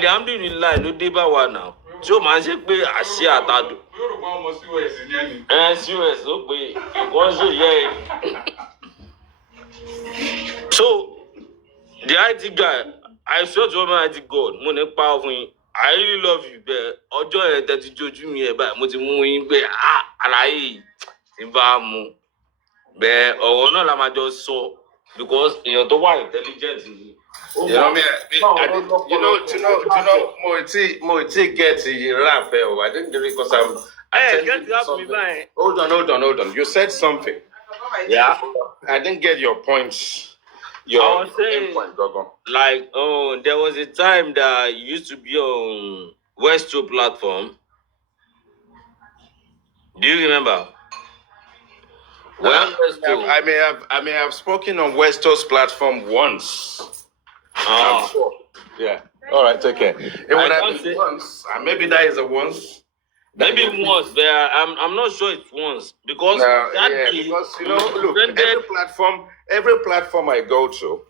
Alhamdulillah ló dé bá wa now. Tí ó máa ń ṣe pé àṣẹ àtàdù. COS ó pé ìkan ṣe yẹ ẹ. So the IT guy, I swear to Almighty God, mo ní pa fún yín. I really love you, but ọjọ́ yẹn tẹ́tí jojú mi ẹ̀ báyìí mo ti mú yín pé àlàyé ti bá mu. Bẹ́ẹ̀ ọ̀rọ̀ náà la máa jọ sọ because èèyàn tó wà intelligent ni. You know me. Mo get to Raphael. I didn't do it because I'm. Get to help me, man. Hold on. You said something. Yeah. I didn't get your points. I was saying, like, there was a time that you used to be on West2 platform. Do you remember? Well, I may have spoken on West2's platform once. I'm sure. Yeah. All right. Take care. It would have been once. Maybe that is a once. Maybe once, but I'm not sure it's once because because you know, look, every platform I go to,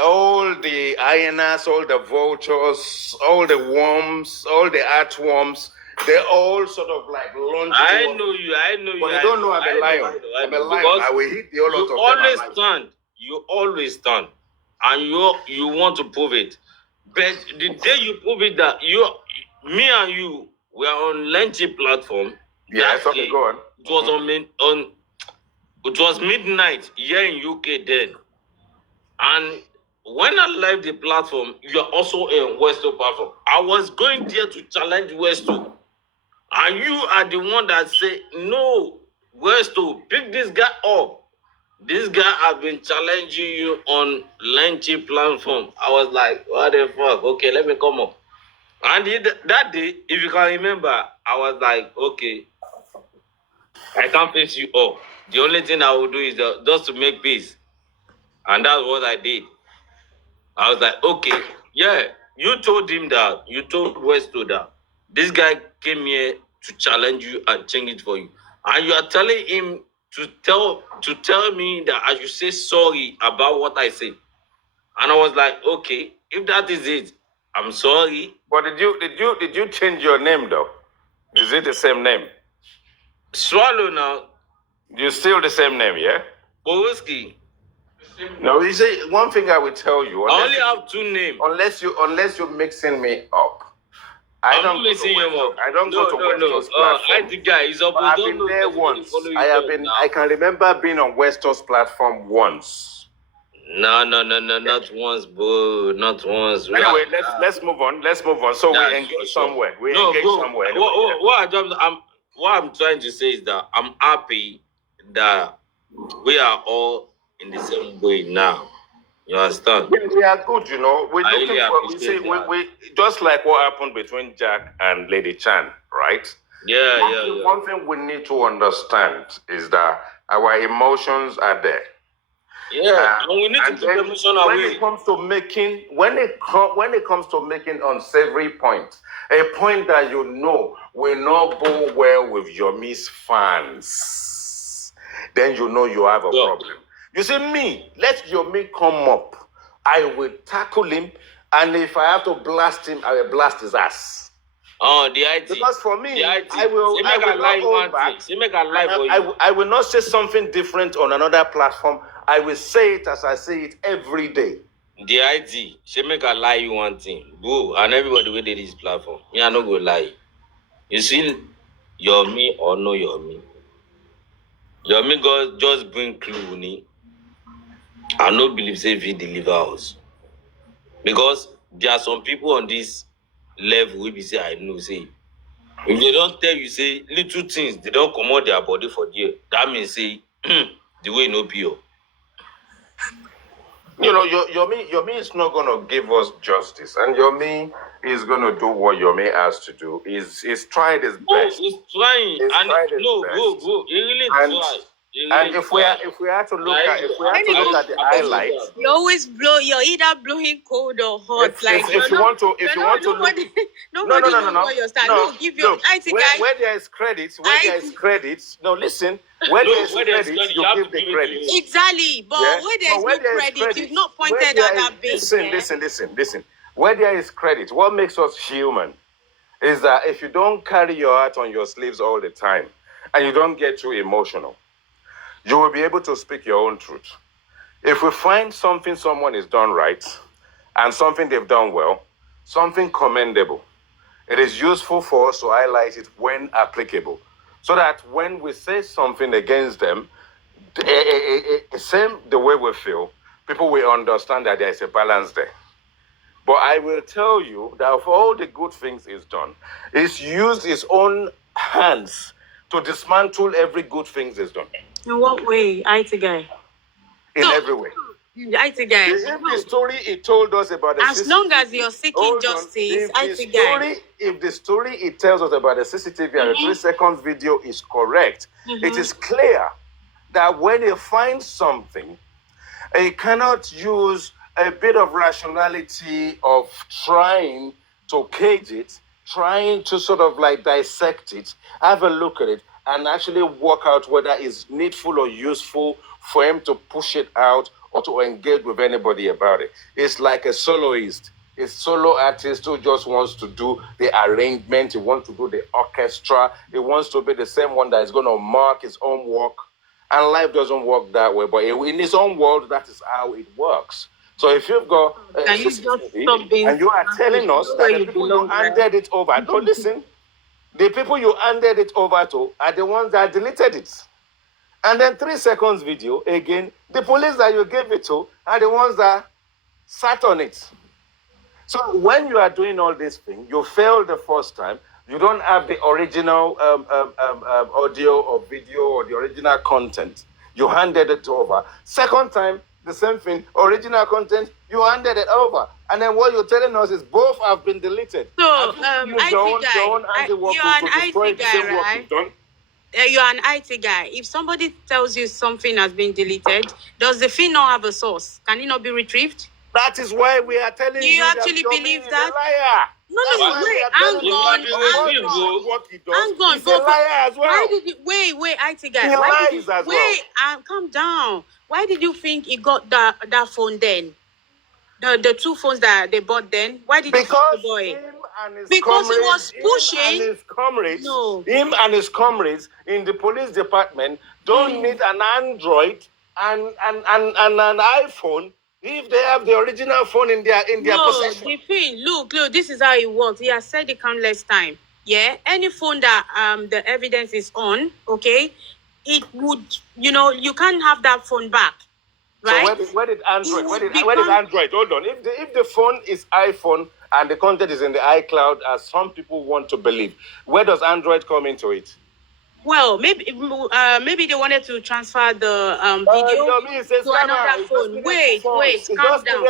all the hyenas, all the vultures, all the worms, all the earthworms, they all sort of like launch. I know you. But you don't know I'm a lion. I'm a lion. I will hit the whole lot of them. You always stand, and you want to prove it. But the day you prove it that me and you. We are on Lenchy platform. Yeah, okay, go on. It was it was midnight here in UK then. And when I left the platform, you are also in West2 platform. I was going there to challenge West2. And you are the one that say, no, West2, pick this guy up. This guy has been challenging you on Lenchy platform. I was like, what the fuck? Okay, let me come up. And that day, if you can remember, I was like, okay, I can't face you all. The only thing I will do is just to make peace. And that's what I did. I was like, okay, yeah, you told him that, you told West2 that this guy came here to challenge you and change it for you. And you are telling him to tell me that I should say sorry about what I said. And I was like, okay, if that is it, I'm sorry. But did you change your name though? Is it the same name? Swallow now. You still the same name, yeah? Boruski. No, you see, one thing I will tell you. I only have two names. Unless you're mixing me up. I'm not mixing you up. I don't go to West2's platform. I think guy is up. I've been there once. I can remember being on West2's platform once. No, not once, bro. Not once. Anyway, let's move on. So we engage somewhere. Somewhere. What I'm trying to say is that I'm happy that we are all in the same way now. You understand? Yeah, we are good, you know. We're looking for. We just like what happened between Jack and Lady Chan, right? Yeah. One thing we need to understand is that our emotions are there. Yeah, and we need to take emotion away. When it comes to making unsavory points, a point that you know will not go well with Yomi's fans, then you know you have a problem. You see, let Yomi come up. I will tackle him, and if I have to blast him, I will blast his ass. Oh, the IT. Because for me, I will not say something different on another platform. I will say it as I say it every day. The IT, she make a lie you one thing. Boo, and everybody will do this platform. Me, I no go lie. You see, you're me or no you're me. You're me God just bring clue ni. I no believe say we deliver us. Because there are some people on this level we be say I know say. If they don't tell you say little things, they don't come out their body for there. That means say the way no pure. You know, Yomi is not going to give us justice, and Yomi is going to do what Yomi has to do. He's tried his best. He's trying. He really tried. And if we have to look at the highlights, you always blow. You're either blowing cold or hot. If you want to look, nobody knows what you're starting. No, give your IT guy. Where there is credit, no, listen. Where there is credit, you give the credit. Exactly, but where there is no credit, you've not pointed out that base. Listen. Where there is credit, what makes us human is that if you don't carry your heart on your sleeves all the time and you don't get too emotional, you will be able to speak your own truth. If we find something someone has done right and something they've done well, something commendable, it is useful for us to highlight it when applicable, so that when we say something against them, same the way we feel, people will understand that there is a balance there. But I will tell you that of all the good things he's done, he's used his own hands to dismantle every good thing he's done. In what way, IT guy? In every way. IT guy. If the story he told us about the as long as you're seeking justice, IT guy. If the story he tells us about the CCTV and the 3 seconds video is correct, it is clear that when he finds something, he cannot use a bit of rationality of trying to cage it, trying to sort of like dissect it, have a look at it, and actually work out whether it's needful or useful for him to push it out or to engage with anybody about it. It's like a soloist. A solo artist who just wants to do the arrangement, he wants to do the orchestra, he wants to be the same one that is going to mark his own work. And life doesn't work that way, but in his own world, that is how it works. So if you've got and you are telling us that the people you handed it over, don't listen. The people you handed it over to are the ones that deleted it. And then 3 seconds video, again, the police that you gave it to are the ones that sat on it. So when you are doing all these things, you failed the first time, you don't have the original audio or video or the original content, you handed it over. Second time, the same thing, original content, you handed it over. And then what you're telling us is both have been deleted. So, IT guy, you're an IT guy, right? You're an IT guy. If somebody tells you something has been deleted, does the thing not have a source? Can it not be retrieved? That is why we are telling you. Do you actually believe that? No, wait, hang on. He's a liar as well. Why did you wait, IT guy? He lies as well. Calm down. Why did you think he got that phone then? The 2 phones that they bought then? Why did you think the boy? Because he was pushing. Him and his comrades in the police department don't need an Android and an iPhone if they have the original phone in their possession. The thing, look, this is how it works. He has said it countless times. Yeah, any phone that the evidence is on, okay, it would, you can't have that phone back, right? So where did Android? Where did Android? Hold on. If the phone is iPhone and the content is in the iCloud, as some people want to believe, where does Android come into it? Well, maybe they wanted to transfer the video to another phone. Wait, calm down.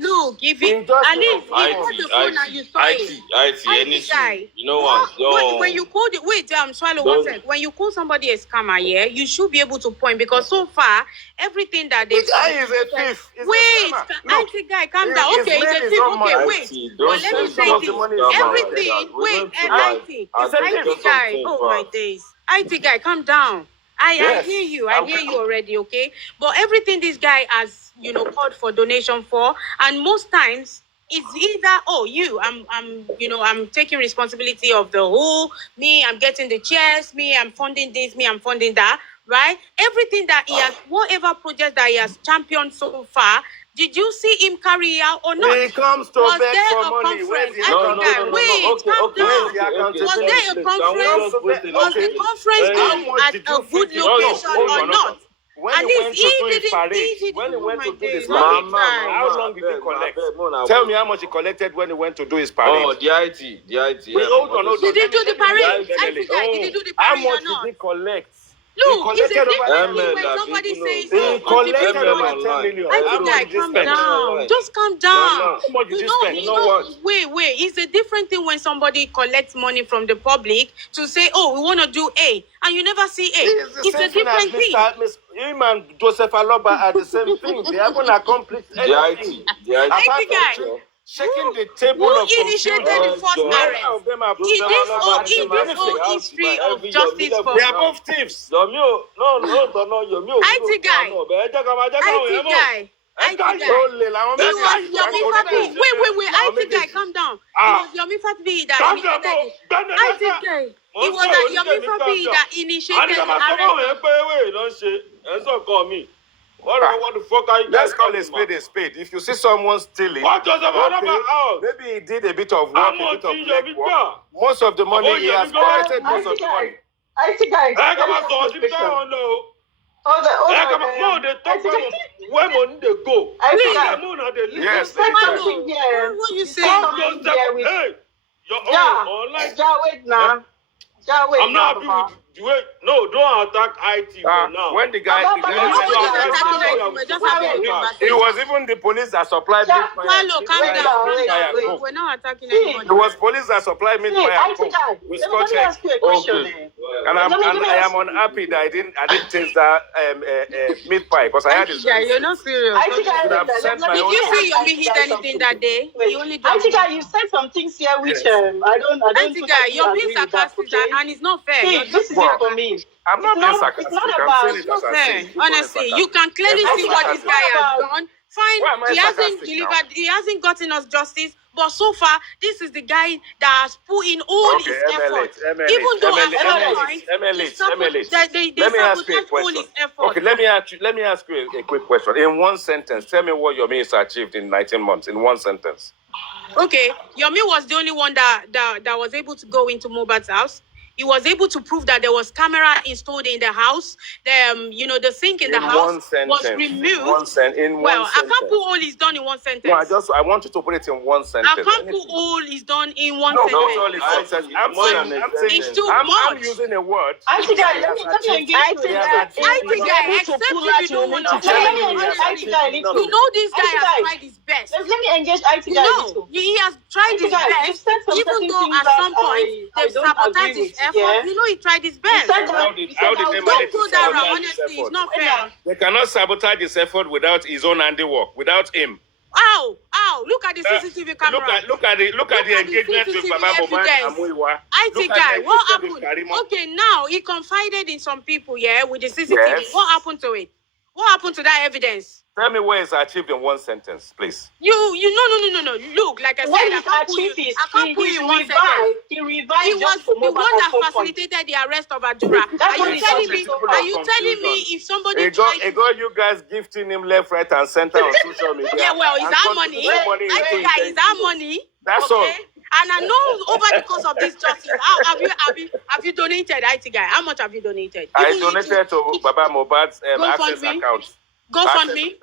Look, if it at least you got the phone and you saw it. You know what? When you call it, swallow one second. When you call somebody a scammer, yeah, you should be able to point, because so far everything that they the guy is a thief. Wait, IT guy, calm down. Okay, he's a thief. Okay, wait. But let me say this. Everything. Wait, IT guy. Oh my days. IT guy, calm down. I hear you. I hear you already, okay? But everything this guy has, called for donation for, and most times it's either, I'm taking responsibility of the whole, me, I'm getting the chairs, me, I'm funding this, me, I'm funding that, right? Everything that he has, whatever project that he has championed so far, did you see him carry out or not? He comes to beg for money. Wait, calm down. Was there a conference? Was the conference done at a good location or not? When he went to do his parade, how long did he collect? Tell me how much he collected when he went to do his parade. Oh, the IT. Wait, hold on. Did he do the parade? Did he do the parade or not? How much did he collect? Look, it's a different thing when somebody says, he collected over 10 million. Calm down. Just calm down. How much did you spend? Wait. It's a different thing when somebody collects money from the public to say, oh, we want to do A, and you never see A. It's a different thing. Him and Joseph Aloba are the same thing. They haven't accomplished anything. The IT. Shaking the table who of initiated the first arrest? In this whole history of justice for they are both thieves. IT guy. IT guy. Wait, IT IT guy, calm down. It was Yomi Fabi that initiated it. IT guy. It was that Yomi Fabi that initiated it. What the fuck are you Let's guys call talking a spade about? a spade. If you see someone stealing, What does the matter okay, about? maybe he did a bit of work, How a much bit of in your big legwork. car? Most of the money Oh, he yeah, has big car. collected most of the money. I think I Hey, come on, so I don't know. Hey, come on, no, they talk about where money they go. Yes, said Lady Chai. something here. What you say? Hey, your Yeah. own online. Wait now. Wait I'm not now, happy with the way. No, don't attack IT for now. When the guy, Baba, the Baba, guy Nobody Baba, is Baba, attacking Baba, IT. We're just having a Baba, conversation. it was even the police that supplied Yeah. milk, Wallo, calm fire, down, calm down. Coke. We're not attacking See, anybody. It was police that supplied milk, See, fire, I Coke think with let Scotch me egg. ask you a question. Okay. And Let me I ask am unhappy that I didn't taste that meat pie because I had IT it. guy, you're not serious. I think should have sent my Did own you money. see Yomi hit anything that day? He only I dropped think it. you said some things here which Yes. I don't IT guy, totally you're agree being with that, sarcastic okay? and it's not fair. See, You're this is being it for me. I'm not being It's sarcastic. not I'm about- saying it It's as not I fair. see it. This one is Honestly, sarcastic. you can clearly Yes, see what sarcastic. this guy has About- done. Fine, Why am I he hasn't sarcastic delivered. He hasn't gotten us justice. But so far, this is the guy that has put in all his effort. Even though at some point, Let they me ask you a sabotaged all question. his effort. Okay, let me ask you a quick question. In one sentence, tell me what Yomi has achieved in 19 months. In one sentence. Okay, Yomi was the only one that was able to go into Mohbad's house. He was able to prove that there was camera installed in the house. The sink in the house was removed. I can't put all is done in one sentence. No, I want you to put it in one sentence. I can't put all is done in one No, sentence. not all is one sentence. It's too I'm much. using a word. I think let me engage with that. Except if you don't want to you know this guy has tried his best. Let me engage IT guy a little. He has tried his best, even though at some point they've sabotaged his effort. Yeah. You know he tried his best. How did they manage Don't to go that route, sabotage his honestly, it's effort? not fair. They cannot sabotage his effort without his own handiwork, without him. Ow, look at the CCTV camera. Look at the engagement with CCTV Baba Mohbad and evidence. Muyiwa. IT guy, what happened? Okay, now he confided in some people, with the CCTV. Yes. What happened to it? What happened to that evidence? Tell me where it's achieved in one sentence, please. No. Look, like I said, I can't put you in one sentence. He revived. He was the one that facilitated the arrest of Adura. Are you telling me if somebody He got you guys gifting him left, right, and center on social media. Yeah, well, it's our money. I think it's our money. That's all. And I know over the course of this justice, have you donated, IT guy? How much have you donated? I donated to Baba Mohbad's access account. GoFundMe?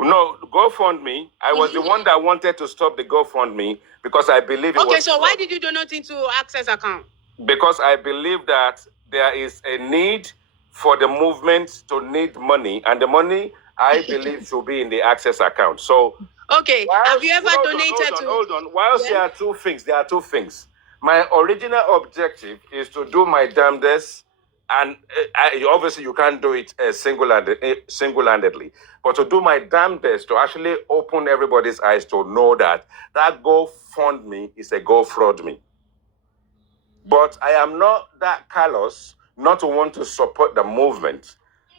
No, GoFundMe. I was the one that wanted to stop the GoFundMe because I believe it was. Okay, so why did you donate into access account? Because I believe that there is a need for the movement to need money, and the money I believe should be in the access account. So, okay, have you ever donated to? Hold on. Whilst there are two things. My original objective is to do my damnedest. And obviously, you can't do it single-handedly. But to do my damnedest to actually open everybody's eyes to know that GoFundMe is a GoFraudMe. But I am not that callous not to want to support the movement.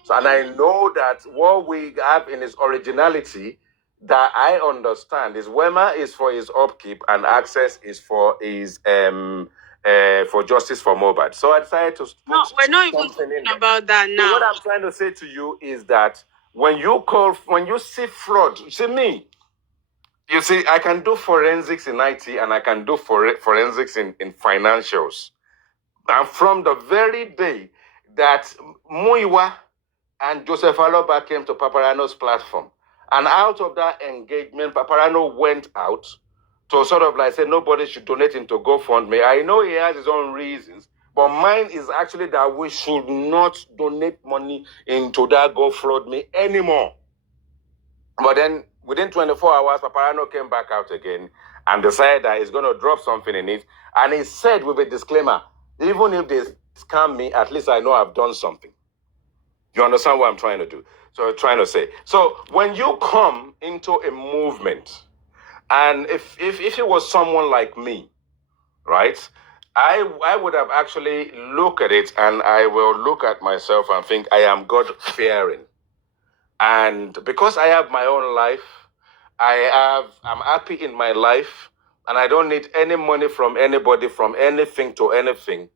And I know that what we have in its originality that I understand is Wema is for his upkeep and Access is for his for justice for Mohbad. So I decided to No, we're not even talking about that now. So what I'm trying to say to you is that when you see fraud, see me. You see, I can do forensics in IT and I can do forensics in financials. And from the very day that Muyiwa and Joseph Aloba came to Papariano's platform, and out of that engagement, Papariano went out to sort of like say nobody should donate into GoFundMe. I know he has his own reasons, but mine is actually that we should not donate money into that GoFundMe anymore. But then within 24 hours, Papariano came back out again and decided that he's going to drop something in it. And he said with a disclaimer, even if they scam me, at least I know I've done something. You understand what I'm trying to do? So I'm trying to say. So when you come into a movement, and if it was someone like me, right, I would have actually looked at it and I will look at myself and think I am God-fearing. And because I have my own life, I'm happy in my life, and I don't need any money from anybody, from anything to anything,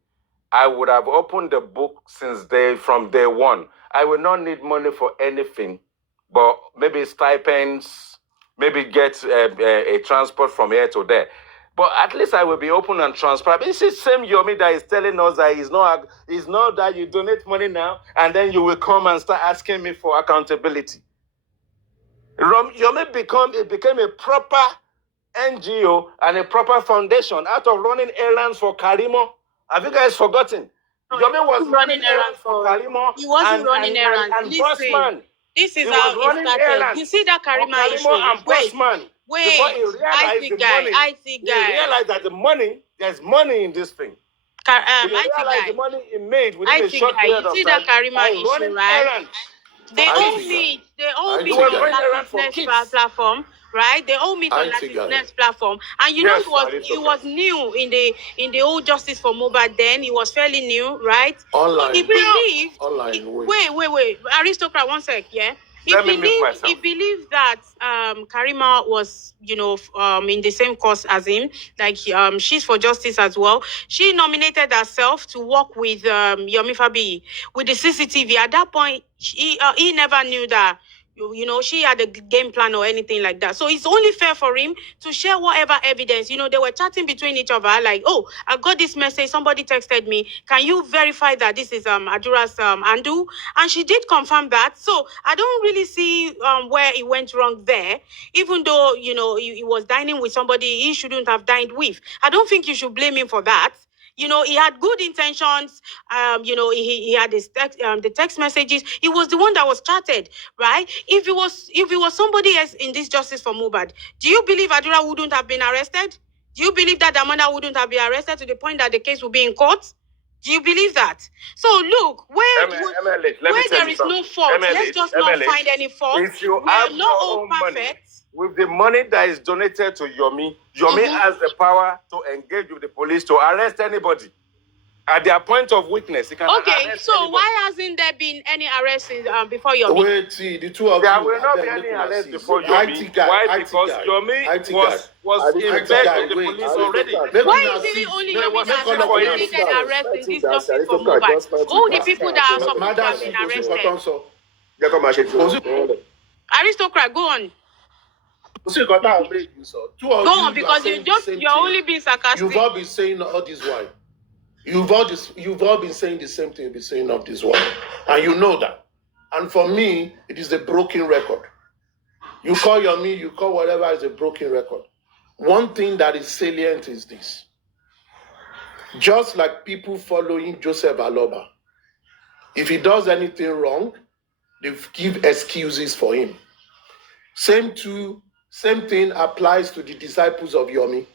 I would have opened the book from day one. I will not need money for anything, but maybe stipends, maybe get a transport from here to there. But at least I will be open and transparent. It's the same Yomi that is telling us that it's not that you donate money now and then you will come and start asking me for accountability. Yomi became a proper NGO and a proper foundation out of running errands for Karimo. Have you guys forgotten? Yomi was running errands for Karimo. He wasn't running errands. Listen, this is how it started. You see that Karima issue? And Bossman. Before he realized IT guy. He realized that there's money in this thing. IT guy. The money he made within a short period of time. You see that Karima issue, right? They owe me on Latinx platform, right? They owe me on Latinx platform. And you know it was new in the old Justice for Mobile then. It was fairly new, right? Online. He believed Wait. Aristocrat, one sec, yeah. He believed that Karima was, in the same cause as him. Like she's for justice as well. She nominated herself to work with Yomi Fabi with the CCTV. At that point, he never knew that. She had a game plan or anything like that. So it's only fair for him to share whatever evidence. They were chatting between each other like, oh, I got this message. Somebody texted me. Can you verify that this is Adura's Andu? And she did confirm that. So I don't really see where it went wrong there. Even though, he was dining with somebody he shouldn't have dined with. I don't think you should blame him for that. He had good intentions. He had the text messages. He was the one that was chatted, right? If it was somebody else in this Justice for Mohbad, do you believe Adura wouldn't have been arrested? Do you believe that Amanda wouldn't have been arrested to the point that the case would be in court? Do you believe that? So look, where there is no fault, let's just not find any fault. If you have not all perfect. With the money that is donated to Yomi has the power to engage with the police to arrest anybody. At their point of weakness, he can arrest anybody. Why hasn't there been any arrests before Yomi? Wait, see, the two of there will not be any arrests before Yomi. Why? Because Yomi was in bed with the police already. Why is it only Yomi that has needed arrest in this Justice for Mohbad? All the people that are supposed to have been arrested. Aristocrat, go on. Go on, because you're only being sarcastic. You've all been saying all this while. You've all been saying the same thing you've been saying all this while. And you know that. And for me, it is a broken record. You call Yomi, you call whatever is a broken record. One thing that is salient is this. Just like people following Joseph Aloba, if he does anything wrong, they give excuses for him. Same thing applies to the disciples of Yomi.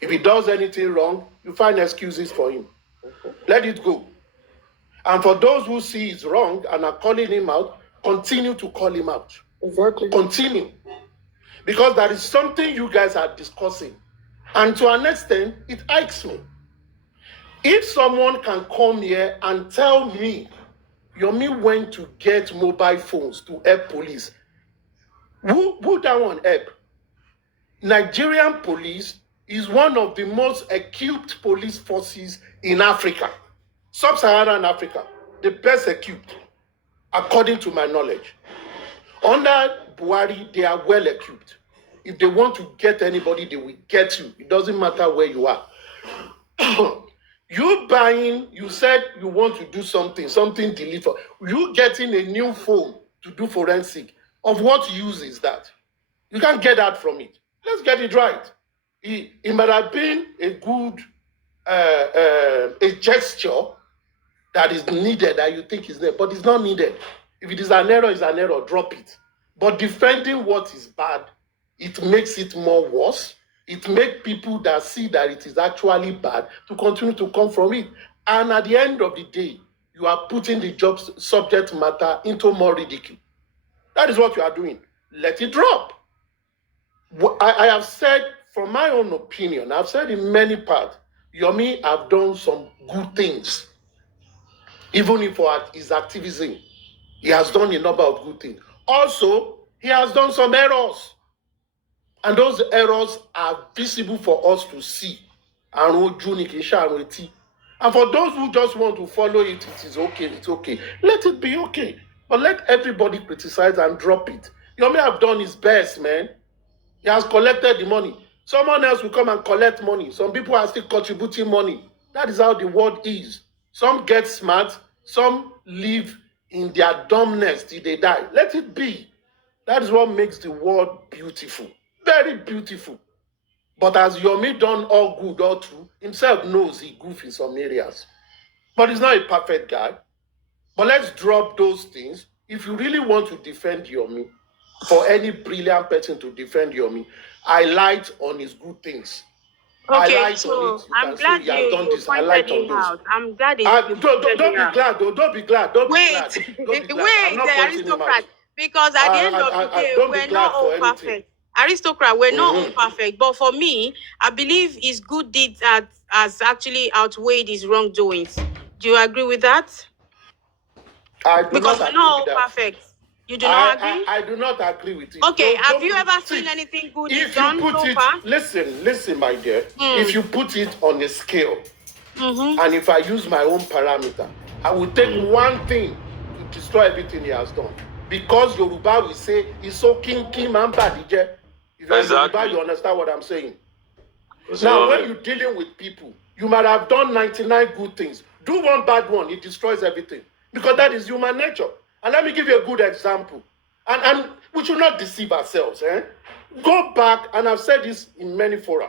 If he does anything wrong, you find excuses for him. Let it go. And for those who see it's wrong and are calling him out, continue to call him out. Exactly. Continue. Because there is something you guys are discussing. And to an extent, it irks me. If someone can come here and tell me, Yomi went to get mobile phones to help police, who that one help? Nigerian police is one of the most equipped police forces in Africa. Sub-Saharan Africa, the best equipped, according to my knowledge. Under Buhari, they are well equipped. If they want to get anybody, they will get you. It doesn't matter where you are. You said you want to do something deliver. You getting a new phone to do forensic. Of what use is that? You can't get that from it. Let's get it right. It might have been a good a gesture that is needed, that you think is there, but it's not needed. If it is an error, it's an error, drop it. But defending what is bad, it makes it more worse. It makes people that see that it is actually bad to continue to come from it. And at the end of the day, you are putting the job's subject matter into more ridicule. That is what you are doing. Let it drop. I have said, from my own opinion, I've said in many parts, Yomi have done some good things. Even if for his activism, he has done a number of good things. Also, he has done some errors. And those errors are visible for us to see. And for those who just want to follow it, it is okay, it's okay. Let it be okay. But let everybody criticize and drop it. Yomi have done his best, man. He has collected the money. Someone else will come and collect money. Some people are still contributing money. That is how the world is. Some get smart. Some live in their dumbness till they die. Let it be. That is what makes the world beautiful. Very beautiful. But as Yomi done all good, all true, himself knows he goofed in some areas. But he's not a perfect guy. But let's drop those things. If you really want to defend Yomi, for any brilliant person to defend Yomi, I light on his good things. Okay, so I'm glad you pointed him out. I'm glad don't be glad, though. Don't be glad. Don't be glad. Wait, the aristocrat. Because at the end of the day, we're not all perfect. Aristocrat, we're not all perfect. But for me, I believe his good deeds has actually outweighed his wrongdoings. Do you agree with that? Because we're not all perfect. You do not agree? I do not agree with it. Okay, have you ever seen anything good he's done so far? Listen, my dear. If you put it on a scale, and if I use my own parameter, I will take one thing to destroy everything he has done. Because Yoruba will say, he's so king man badije. If you're Yoruba, you understand what I'm saying. Now, when you're dealing with people, you might have done 99 good things. Do one bad one, it destroys everything. Because that is human nature. And let me give you a good example. And we should not deceive ourselves. Go back, and I've said this in many fora,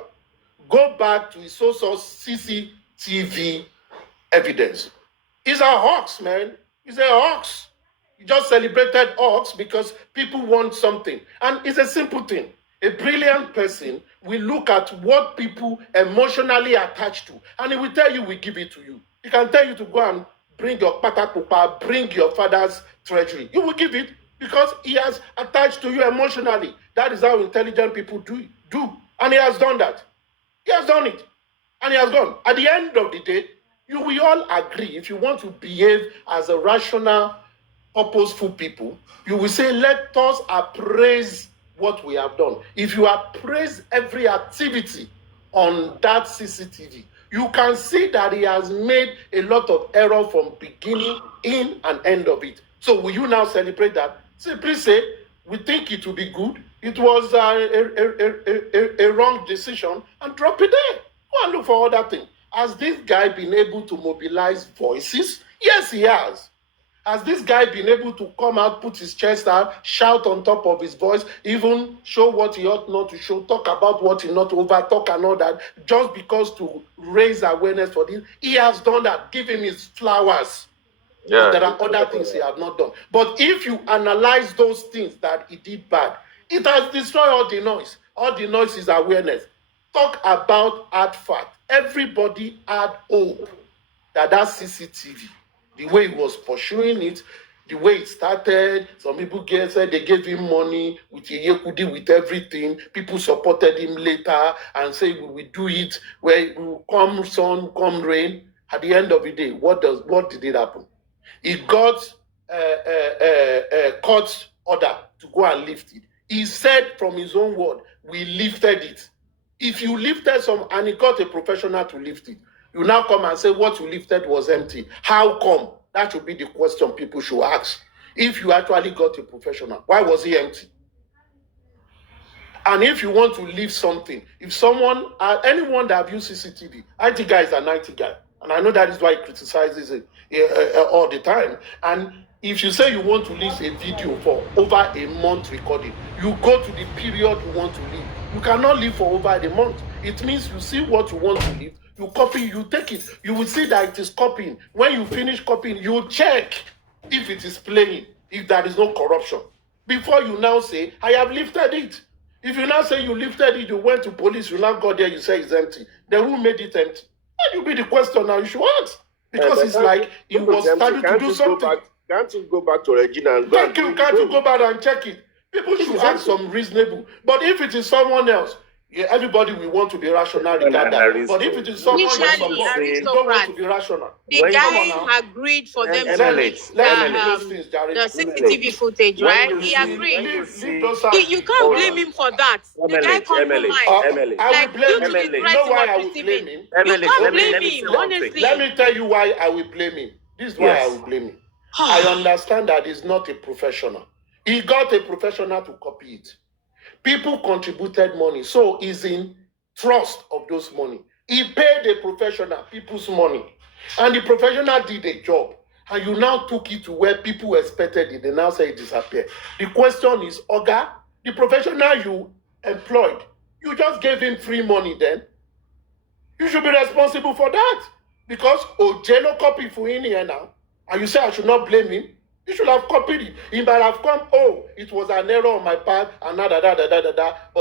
go back to his so-so CCTV evidence. It's a hoax, man. It's a hoax. You just celebrated hoax because people want something. And it's a simple thing. A brilliant person will look at what people emotionally attach to, and he will tell you, we give it to you. He can tell you to go and bring your patakupa, bring your father's treasury. You will give it because he has attached to you emotionally. That is how intelligent people do. And he has done that. He has done it. And he has gone. At the end of the day, you will all agree, if you want to behave as a rational, purposeful people, you will say, let us appraise what we have done. If you appraise every activity on that CCTV, you can see that he has made a lot of error from beginning, in, and end of it. So will you now celebrate that? Simply say, we think it will be good. It was a wrong decision, and drop it there. Go and look for other things. Has this guy been able to mobilize voices? Yes, he has. Has this guy been able to come out, put his chest out, shout on top of his voice, even show what he ought not to show, talk about what he not to over talk and all that, just because to raise awareness for this? He has done that. Give him his flowers. Yeah. But there are other things he has not done. But if you analyze those things that he did bad, it has destroyed all the noise. All the noise is awareness. Talk about hard fact. Everybody had hope that CCTV, the way he was pursuing it, the way it started, some people said they gave him money with Yekudi, with everything. People supported him later and say, we will do it, where it will come sun, come rain. At the end of the day, what did it happen? He got a court order to go and lift it. He said from his own word, we lifted it. If you lifted some, and he got a professional to lift it, you now come and say what you lifted was empty. How come? That should be the question people should ask. If you actually got a professional, why was he empty? And if you want to leave something, if someone, anyone that abuses CCTV, IT guy is an IT guy. And I know that is why he criticizes it all the time. And if you say you want to leave a video for over a month recording, you go to the period you want to leave. You cannot leave for over a month. It means you see what you want to leave, you copy, you take it. You will see that it is copying. When you finish copying, you check if it is playing, if there is no corruption. Before you now say, I have lifted it. If you now say you lifted it, you went to police, you now got there, you say it's empty. Then who made it empty? That will be the question now you should ask. Because it's like he was starting to do something. Can't you go back to Regina and can't you go back and check it? People should ask some reasonable. But if it is someone else, Yeah, everybody will want to be rational regarding that. But if it is someone you support, you don't want to be rational. The guy agreed for them to release the CCTV footage, right? He agreed. You can't blame him for that. The guy compromised. I will blame him. You know why I will blame him? You can't blame him, honestly. Let me tell you why I will blame him. This is why I will blame him. I understand that he's not a professional. He got a professional to copy it. People contributed money, so he's in trust of those money. He paid a professional people's money, and the professional did a job. And you now took it to where people expected it. They now say it disappeared. The question is, Oga, the professional you employed, you just gave him free money then. You should be responsible for that. Because Ojelo copied for in here now. And you say I should not blame him. You should have copied it. He might have come, it was an error on my part, and but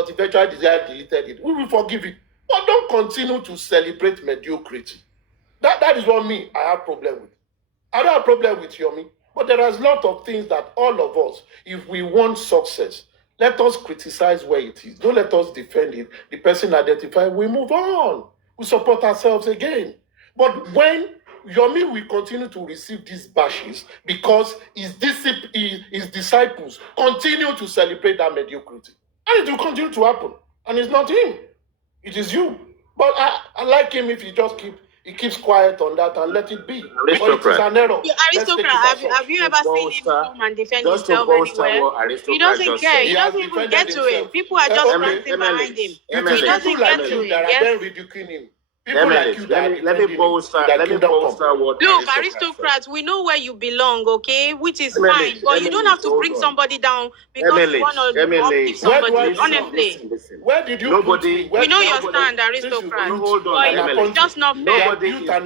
eventually the guy deleted it. We will forgive it. But don't continue to celebrate mediocrity. That is what I have problem with. I don't have problem with Yomi, but there are a lot of things that all of us, if we want success, let us criticize where it is. Don't let us defend it. The person identified, we move on. We support ourselves again. But when Yomi will continue to receive these bashes because his disciples continue to celebrate that mediocrity. And it will continue to happen. And it's not him. It is you. But I like him if he keeps quiet on that and let it be. But it is an error. Aristocrat, have you ever seen him come and defend himself anywhere? He doesn't care. He doesn't even get to it. People are just ranting behind him. He doesn't get to it. Yes? Ridiculing him. Let me bolster what. Look, aristocrats, we know where you belong, okay? Which is fine. But you don't have to bring somebody down because you want to uplift somebody. Honestly. Where did you put me? We know your stand, aristocrat. Hold on. It's just not fair. You have built a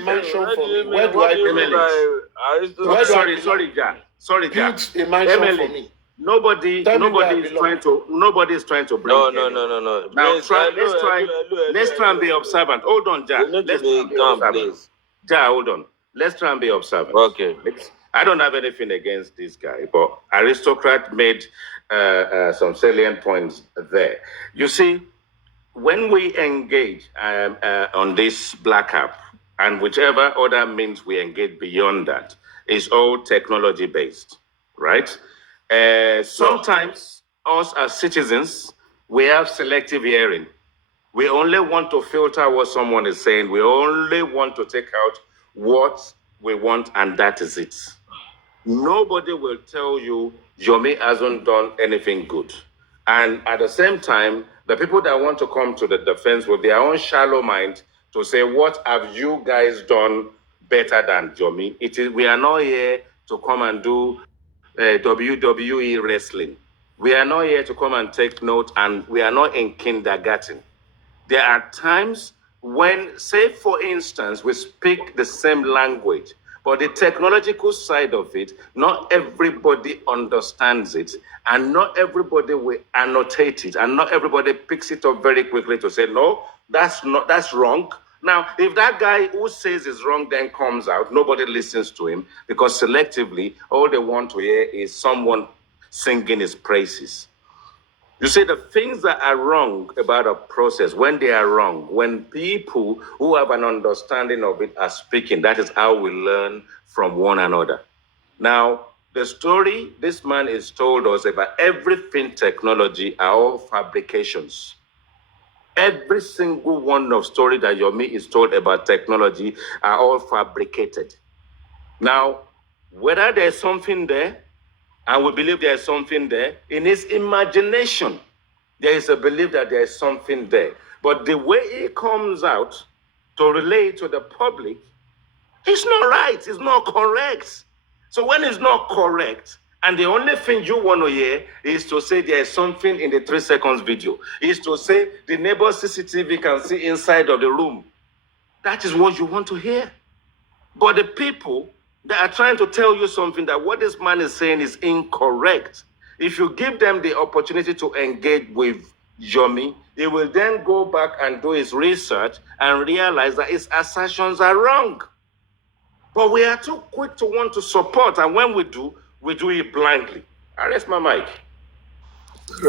mansion for me. Where do I put it? Sorry, built a mansion for me. Nobody is trying to bring. No. Now let's try and be observant. Hold on, Ja. Let's be calm, please. Ja, hold on. Let's try and be observant. Okay. I don't have anything against this guy, but aristocrat made some salient points there. You see, when we engage on this black app and whichever other means we engage beyond that, is all technology based, right? Sometimes us as citizens, we have selective hearing. We only want to filter what someone is saying. We only want to take out what we want, and that is it. Nobody will tell you Yomi hasn't done anything good. And at the same time, the people that want to come to the defense with their own shallow mind to say, what have you guys done better than Yomi? We are not here to come and do WWE wrestling. We are not here to come and take note, and we are not in kindergarten. There are times when, say for instance, we speak the same language, but the technological side of it, not everybody understands it, and not everybody will annotate it, and not everybody picks it up very quickly to say, no, that's wrong. Now, if that guy who says is wrong then comes out, nobody listens to him because selectively, all they want to hear is someone singing his praises. You see, the things that are wrong about a process, when they are wrong, when people who have an understanding of it are speaking, that is how we learn from one another. Now, the story this man has told us about everything technology are all fabrications. Every single one of story that Yomi is told about technology are all fabricated. Now, whether there's something there, and we believe there's something there, in his imagination, there is a belief that there is something there. But the way it comes out to relate to the public, it's not right, it's not correct. So when it's not correct, and the only thing you want to hear is to say there is something in the 3 seconds video, is to say the neighbor's CCTV can see inside of the room. That is what you want to hear. But the people that are trying to tell you something that what this man is saying is incorrect, if you give them the opportunity to engage with Yomi, he will then go back and do his research and realize that his assertions are wrong. But we are too quick to want to support, and when we do it blindly. I rest my mic.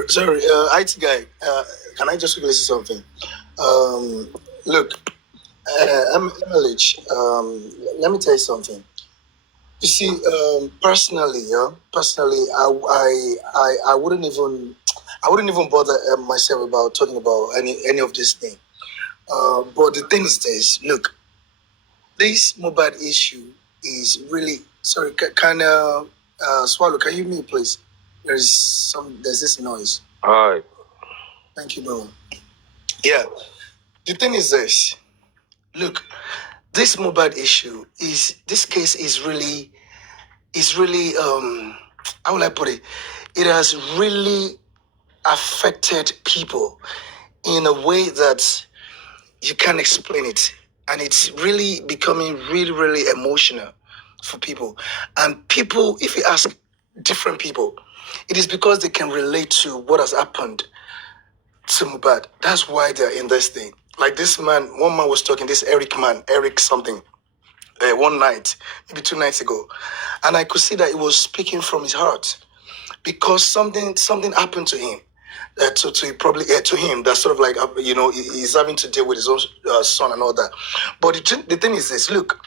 Sorry, IT guy. Can I just quickly say something? Look, MLH. Let me tell you something. You see, personally, I wouldn't even bother myself about talking about any of this thing. But the thing is this. Look, this mobile issue is really sorry. Can Swallow? Can you mute, please? There's this noise. All right. Thank you, bro. Yeah. The thing is this. Look, this mobile issue this case is really how will I put it? It has really affected people in a way that you can't explain it. And it's really becoming really, really emotional for people. And people, if you ask different people, it is because they can relate to what has happened to Mubad. That's why they're in this thing. Like this man, one man was talking, this Eric something, one night, maybe 2 nights ago. And I could see that he was speaking from his heart because something happened to him. To him, that's sort of like, he's having to deal with his own son and all that. But the thing is this, look,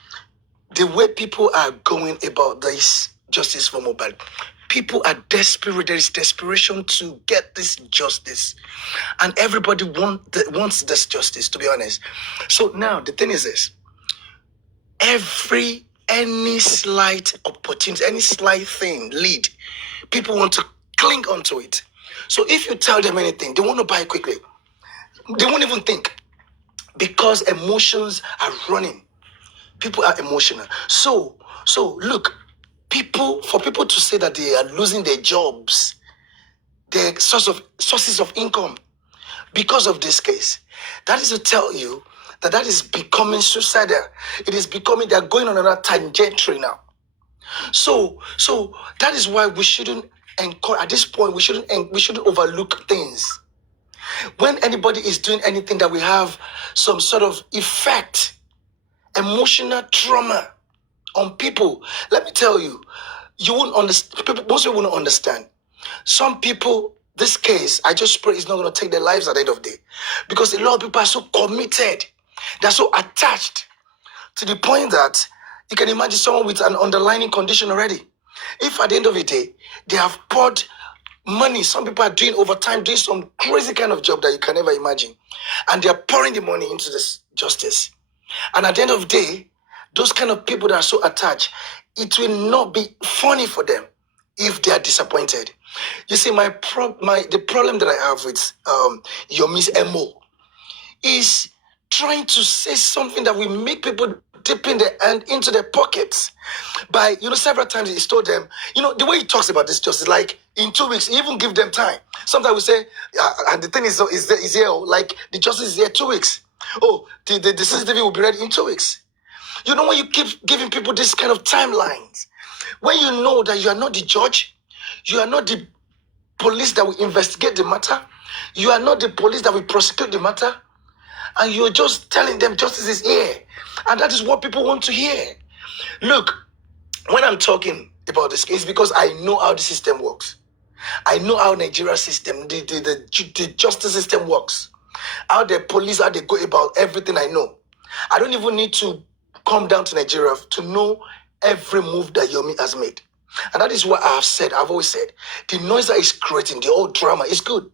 the way people are going about this justice for Mobile, people are desperate. There is desperation to get this justice. And everybody wants this justice, to be honest. So now, the thing is this, any slight opportunity, any slight thing, lead, people want to cling onto it. So if you tell them anything, they want to buy quickly. They won't even think because emotions are running. People are emotional. So look, for people to say that they are losing their jobs, their sources of income because of this case, that is to tell you that is becoming suicidal. It is becoming, they're going on another tangential now. So that is why we shouldn't encourage, at this point, we shouldn't overlook things. When anybody is doing anything that we have some sort of effect, emotional trauma on people, let me tell you, you won't understand. Most people won't understand. Some people, this case, I just pray it's not going to take their lives at the end of the day. Because a lot of people are so committed, they're so attached to the point that you can imagine someone with an underlying condition already. If at the end of the day, they have poured money, some people are doing overtime, doing some crazy kind of job that you can never imagine. And they're pouring the money into this justice. And at the end of the day, those kind of people that are so attached, it will not be funny for them if they are disappointed. You see, the problem that I have with your Miss Mo is trying to say something that will make people dip in their hand into their pockets. By, several times he's told them, the way he talks about this just is like, in 2 weeks, he even give them time. Sometimes we say, and the thing is here, like, the justice is here 2 weeks. Oh, the CCTV will be ready in 2 weeks. When you keep giving people this kind of timelines, when you know that you are not the judge, you are not the police that will investigate the matter, you are not the police that will prosecute the matter, and you're just telling them justice is here. And that is what people want to hear. Look, when I'm talking about this case, because I know how the system works. I know how Nigeria system, the justice system works. How the police, how they go about everything I know. I don't even need to come down to Nigeria to know every move that Yomi has made. And that is what I've always said. The noise that is creating, the whole drama is good.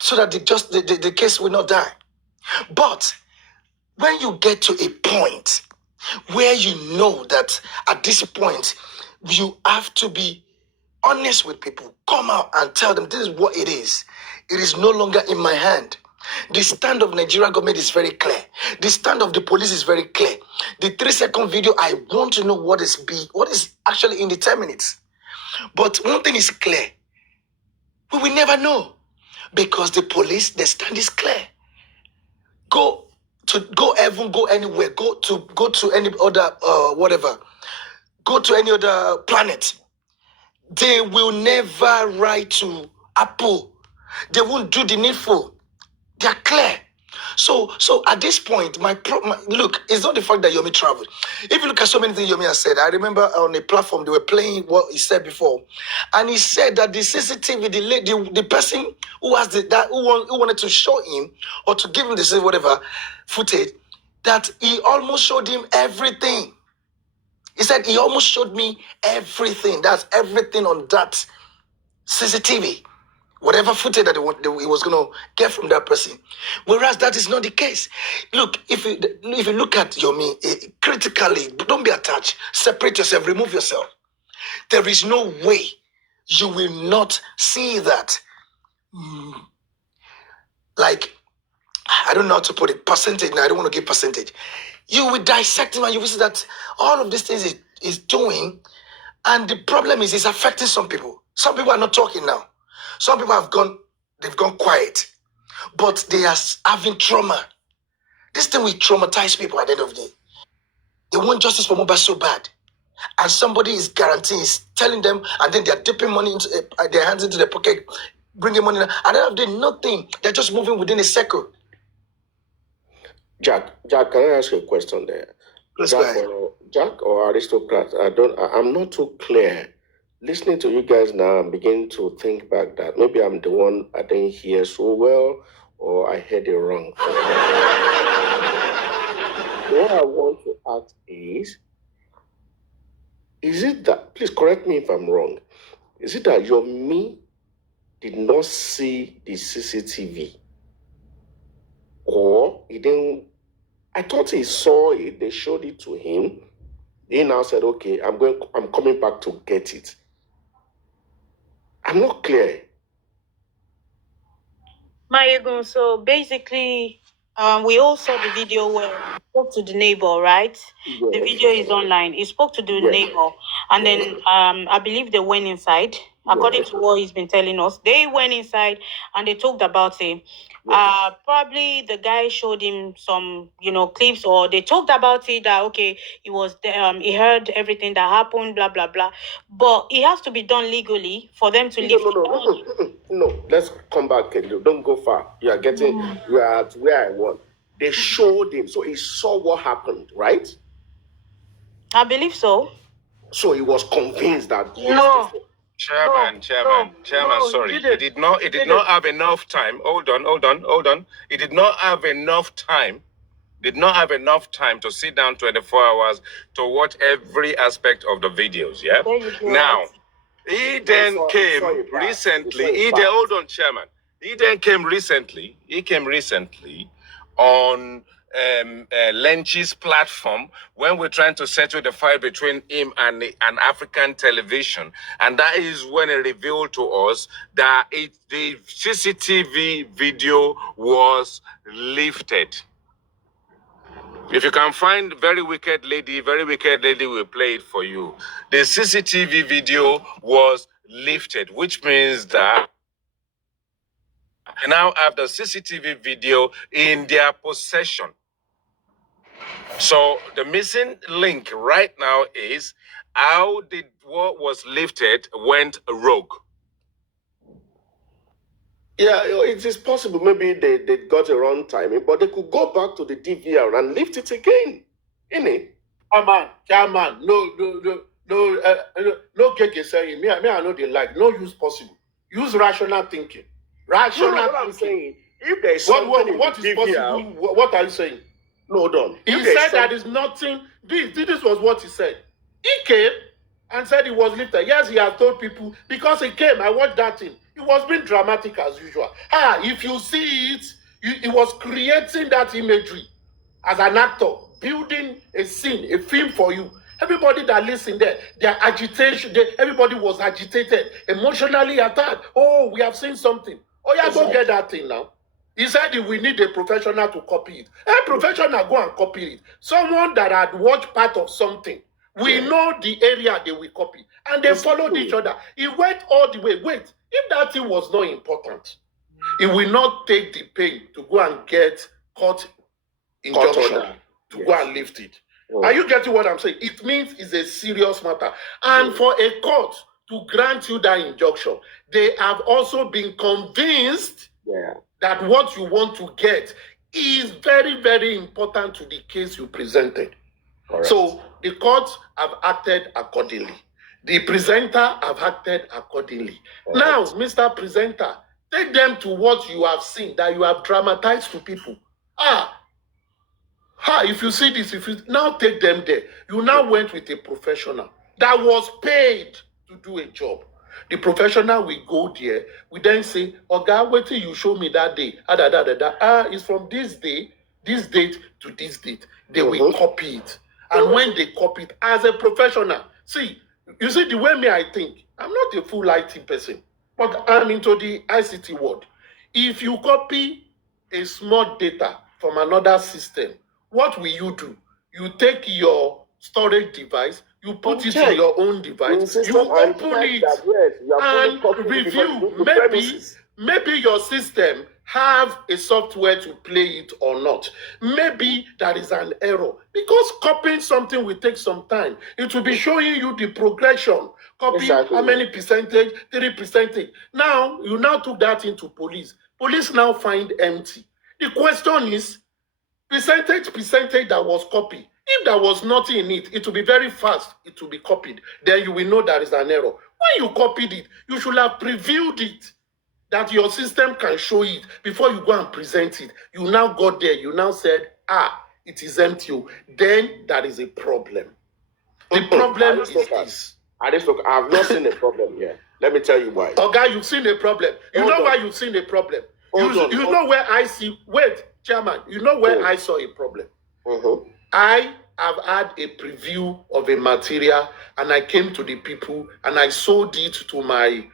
So that the case will not die. But when you get to a point where you know that at this point, you have to be honest with people, come out and tell them this is what it is. It is no longer in my hand. The stand of Nigeria government is very clear. The stand of the police is very clear. The 3-second video, I want to know what is actually in the 10 minutes. But one thing is clear. We will never know because the police, the stand is clear. Go anywhere, go to any other whatever, go to any other planet. They will never write to Apple. They won't do the needful. They are clear. So at this point, look, it's not the fact that Yomi traveled. If you look at so many things Yomi has said, I remember on a platform they were playing what he said before, and he said that the CCTV, the person who has who wanted to show him or to give him the whatever footage, that he almost showed him everything. He said he almost showed me everything. That's everything on that CCTV. Whatever footage that he was going to get from that person. Whereas that is not the case. Look, if you look at Yomi critically, don't be attached. Separate yourself, remove yourself. There is no way you will not see that. Like, I don't know how to put it, percentage. Now, I don't want to give percentage. You will dissect him and you will see that all of these things is doing. And the problem is it's affecting some people. Some people are not talking now. Some people they've gone quiet. But they are having trauma. This thing will traumatize people at the end of the day. They want justice for Mohbad so bad. And somebody is guaranteeing, is telling them, and then they're dipping money into their hands into their pocket, bringing money. And at the end of the day, nothing. They're just moving within a circle. Jack, can I ask you a question there? Jack or Aristocrat? I'm not too clear. Listening to you guys now, I'm beginning to think back that maybe I'm the one I didn't hear so well, or I heard it wrong. What I want to ask is it that, please correct me if I'm wrong, is it that Yomi did not see the CCTV? Or he didn't? I thought he saw it, they showed it to him. He now said, okay, I'm coming back to get it. I'm not clear. Mayegun, so basically, we all saw the video where he spoke to the neighbor, right? Yes. The video is online. He spoke to the neighbor, and then I believe they went inside. According to what he's been telling us, they went inside and they talked about it. Probably the guy showed him some, clips, or they talked about it that okay, he was he heard everything that happened, blah blah blah. But it has to be done legally for them to leave. No. Let's come back. Don't go far. You are getting. You are at where I want. They showed him, so he saw what happened, right? I believe so. So he was convinced that No. Chairman, sorry. He did not have enough time. Hold on. He did not have enough time. To sit down 24 hours to watch every aspect of the videos, yeah? Now, he then came recently. Hold on, Chairman. He came recently on Lenchi's platform when we're trying to settle the fight between him and an African television, and that is when it revealed to us that the CCTV video was lifted. If you can find Very Wicked Lady will play it for you. The CCTV video was lifted, which means that they now have the CCTV video in their possession. So the missing link right now is how did what was lifted went rogue. Yeah, it is possible. Maybe they got a wrong timing, but they could go back to the DVR and lift it again, innit? Chairman, no cake is saying. Me, I know they like. No use possible. Use rational thinking. Rational thinking. What I'm saying, if there is something what is DVR, possible? What are you saying? No, done. He said that is nothing. This was what he said. He came and said he was lifted. Yes, he had told people because he came. I watched that thing. It was being dramatic as usual. If you see it, he was creating that imagery as an actor, building a scene, a film for you. Everybody that listened there, their agitation, everybody was agitated, emotionally attacked. Oh, we have seen something. Oh, yeah, go get that thing now. He said we need a professional to copy it. A professional go and copy it. Someone that had watched part of something. We know the area they will copy. And they followed each other. He went all the way. Wait, if that thing was not important, he will not take the pain to go and get court injunction to go and lift it. Are you getting what I'm saying? It means it's a serious matter. And for a court to grant you that injunction, they have also been convinced that what you want to get is very, very important to the case you presented. Correct. So the courts have acted accordingly. The presenter have acted accordingly. Correct. Now, Mr. Presenter, take them to what you have seen, that you have dramatized to people. If you see this, if you now take them there, you now went with a professional that was paid to do a job. The professional will go there, we then say, Oga, wait till you show me that day. It's from this date to this date. They will copy it. And when they copy it as a professional, see, you see the way I think, I'm not a full IT person, but I'm into the ICT world. If you copy a small data from another system, what will you do? You take your storage device, you put it in your own device, you open it and review. Maybe your system have a software to play it or not. Maybe there is an error. Because copying something will take some time. It will be showing you the progression. Copy how many percentage, 3%. Now, you now took that into police. Police now find empty. The question is, percentage that was copied. If there was nothing in it, it will be very fast. It will be copied. Then you will know there is an error. When you copied it, you should have previewed it, that your system can show it before you go and present it. You now got there. You now said, it is empty. Then there is a problem. The problem is this. I have not seen a problem here. Let me tell you why. Okay, you've seen a problem. You know why you've seen a problem? You know where I see. Wait, Chairman. You know where I saw a problem? I have had a preview of a material, and I came to the people and I sold it to my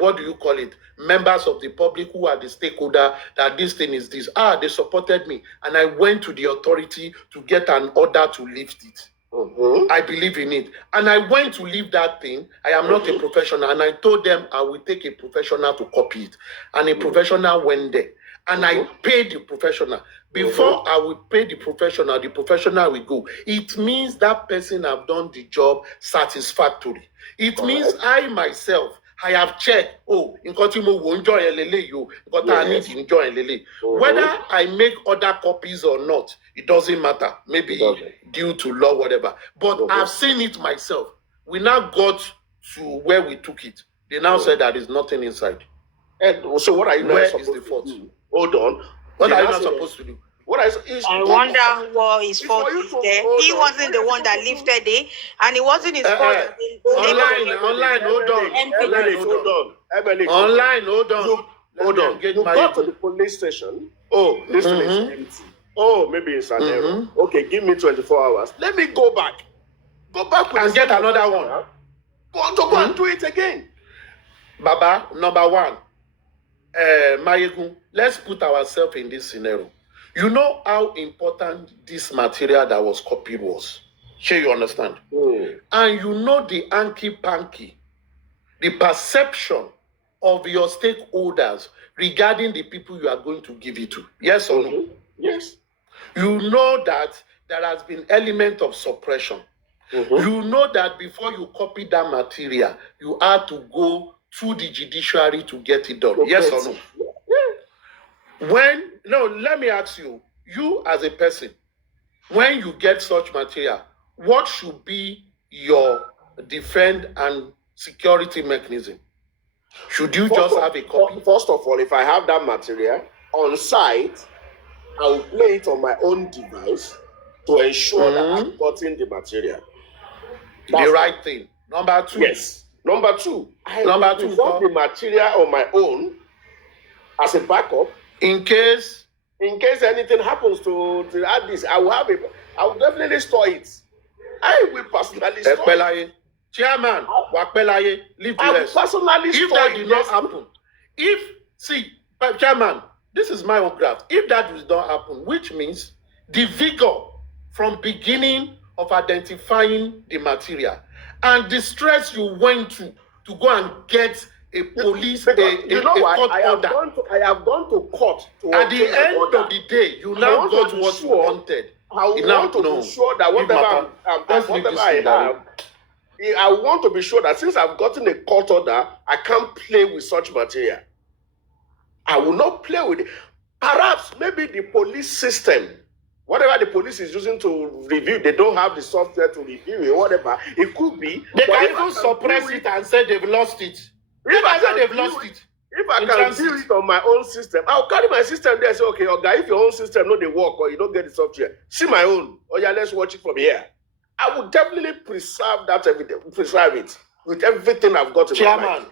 what do you call it? Members of the public who are the stakeholder, that this thing is this. They supported me, and I went to the authority to get an order to lift it. I believe in it, and I went to leave that thing. I am not a professional, and I told them I will take a professional to copy it, and a professional went there, and I paid the professional. Before I will pay the professional will go. It means that person have done the job satisfactorily. It means I myself, I have checked, in Kotimo won't join Lele, I need to join Lele. Whether I make other copies or not, it doesn't matter. Maybe due to law, whatever. But I've seen it myself. We now got to where we took it. They now said that there's nothing inside. And so what are you Where is the fault? Hold on. What are you not supposed to do? I wonder what his fault is there. He wasn't the one that lifted it, and it wasn't his fault. Online, hold on. Online, hold on. You go to the police station. This thing is empty. Maybe it's an error. Okay, give me 24 hours. Let me go back. And get another one. Go and do it again. Baba, number one. Mayegun, let's put ourselves in this scenario. You know how important this material that was copied was. Sure, you understand? And you know the hanky-panky, the perception of your stakeholders regarding the people you are going to give it to. Yes or no? Yes. You know that there has been element of suppression. You know that before you copy that material, you had to go through the judiciary to get it done. Yes or no? Let me ask you, you as a person, when you get such material, what should be your defense and security mechanism? Should you just have a copy? First of all, if I have that material on site, I will play it on my own device to ensure that I've gotten the material. That's the right thing. Number two. Yes. Number two, I will preserve the material on my own as a backup. In case anything happens to add this, I will definitely store it. I will personally store it. Chairman, leave the rest. If that did not happen, Chairman, this is my own graph. If that does not happen, which means the vigor from beginning of identifying the material and the stress you went to go and get a police, court order. I have gone to court. At the end of the day, you now got what you wanted. I want to be sure that whatever I have, I want to be sure that since I've gotten a court order, I can't play with such material. I will not play with it. Perhaps maybe the police system, whatever the police is using to review, they don't have the software to review it, whatever. It could be. They can even suppress it and say they've lost it. If I say they've lost it. If I can view it on my own system, I'll carry my system there and say, okay, okay, if your own system no they work or you don't get the software, see my own. Oh yeah, let's watch it from here. I would definitely preserve that evidence, preserve it with everything I've got in my mind.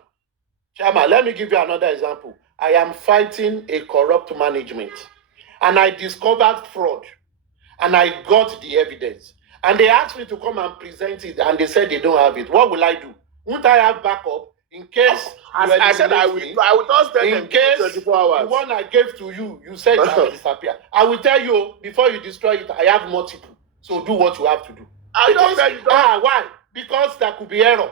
Chairman, let me give you another example. I am fighting a corrupt management and I discovered fraud and I got the evidence. And they asked me to come and present it and they said they don't have it. What will I do? Won't I have backup? In case I said I will just tell them in case 24 hours. The one I gave to you, you said it has disappeared. I will tell you before you destroy it, I have multiple. So do what you have to do. Why? Because there could be error.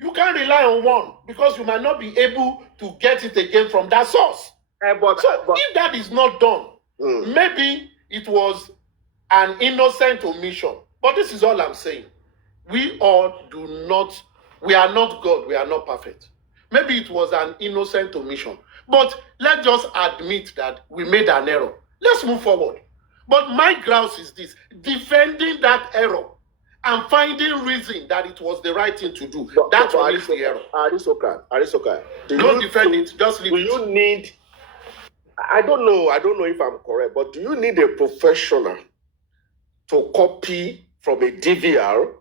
You can't rely on one because you might not be able to get it again from that source. But if that is not done, maybe it was an innocent omission. But this is all I'm saying. We are not God, we are not perfect. Maybe it was an innocent omission. But let's just admit that we made an error. Let's move forward. But my grouse is this, defending that error and finding reason that it was the right thing to do. That's what is the error. Aristocrat. Don't defend it, just leave it. Do you need, I don't know if I'm correct, but do you need a professional to copy from a DVR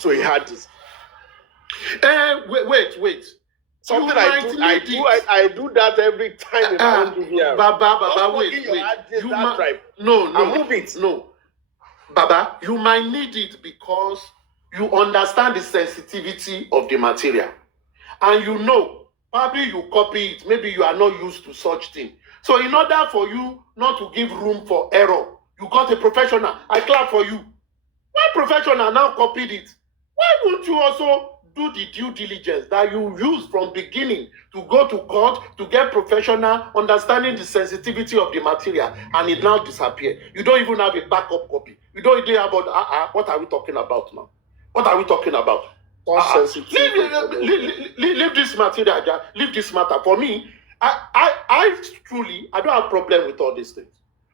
to a hard disk? Wait. Something I do that every time in my own DVR. Baba, wait. Move it. No. Baba, you might need it because you understand the sensitivity of the material. And you know, probably you copy it. Maybe you are not used to such thing. So in order for you not to give room for error, you got a professional. I clap for you. Why professional now copied it? Why won't you also do the due diligence that you use from beginning to go to court to get professional understanding the sensitivity of the material and it now disappear? You don't even have a backup copy. You don't even have what are we talking about now? What are we talking about? Leave this material, leave this matter. For me, I truly, I don't have problem with all these things.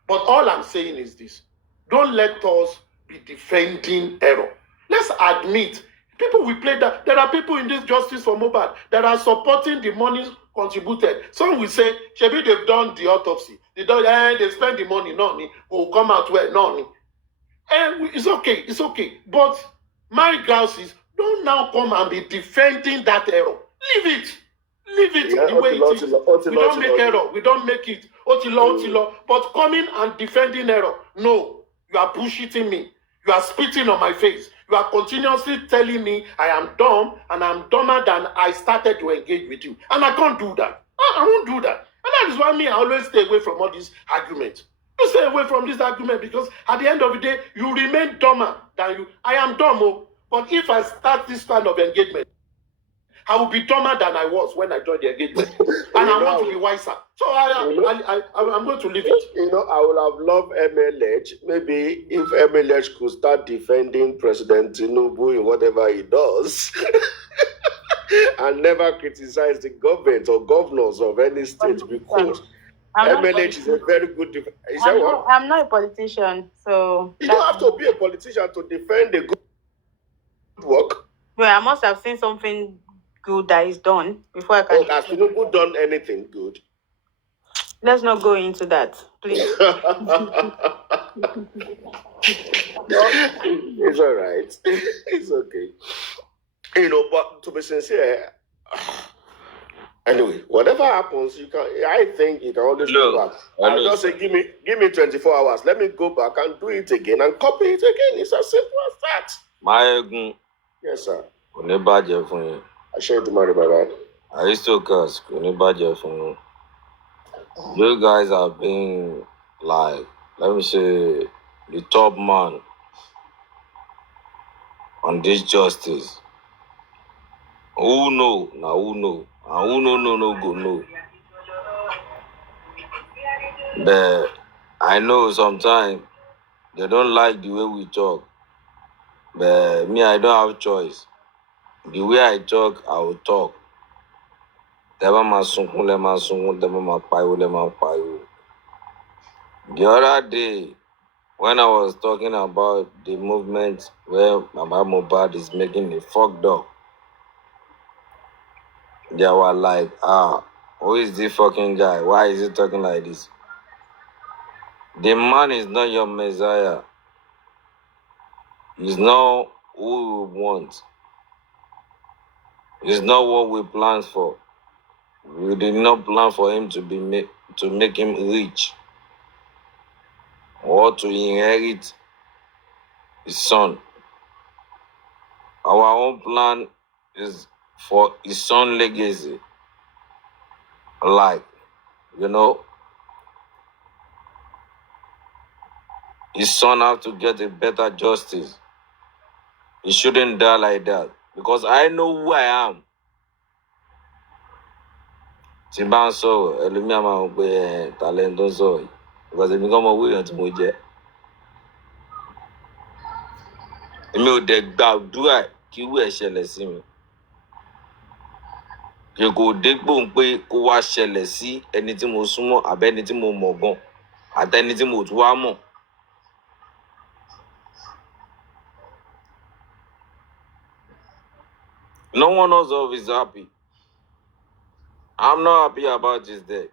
But all I'm saying is this. Don't let us be defending error. Let's admit, people will play that. There are people in this justice for Mohbad that are supporting the money contributed. Some will say, Shebi, they've done the autopsy. They spend the money, will come out well, And it's okay. But my grouse is, don't now come and be defending that error. Leave it the way it is. We don't make error. We don't make it. Otilo. But coming and defending error, no. You are bullshitting me. You are spitting on my face. You are continuously telling me I am dumb and I'm dumber than I started to engage with you. And I can't do that. I won't do that. And that is why I always stay away from all these arguments. You stay away from this argument because at the end of the day, you remain dumber than you. I am dumb, but if I start this kind of engagement, I will be dumber than I was when I joined the engagement. And I want to be wiser. So I'm going to leave it. I would have loved MLH. Maybe if MLH could start defending President Tinubu in whatever he does and never criticize the government or governors of any state because MLH is a very good defense. I'm not a politician, so... You don't have to be a politician to defend the good work. Well, I must have seen something good that is done before I can... Has Tinubu done anything good? Let's not go into that, please. It's all right. It's okay. But to be sincere, anyway, whatever happens, I think you can always go back. I'll just say, give me 24 hours. Let me go back and do it again and copy it again. It's as simple as that. My yes, sir. I share the money, Baba. Aristocrats, you guys are being like, let me say, the top man on this justice. Who know? Now who know? And who no go know. But I know sometimes they don't like the way we talk. But me, I don't have choice. The way I talk, I will talk. The other day, when I was talking about the movement where Baba Mohbad is making a fucked up, they were like, who is this fucking guy? Why is he talking like this? The man is not your messiah. He's not who we want. It's not what we planned for. We did not plan for him to make him rich or to inherit his son. Our own plan is for his son legacy. Like, his son have to get a better justice. He shouldn't die like that. Because I know who I am. Tí n bá ń sọ̀rọ̀, ẹlòmíà máa ń pe talent tó ń sọ̀rọ̀ yìí. Because èmi gan mọ owó èèyàn tí mo jẹ́. Èmi ò dẹ̀ gbàdúrà kí irú ẹ̀ ṣẹlẹ̀ sí mi. Kì kò dégbò ń pé kó wá ṣẹlẹ̀ sí ẹni tí mo súnmọ́ àbẹ́ni tí mo mọ̀ gan àtẹni tí mo tún wá mọ̀. No one else is happy. I'm not happy about his death.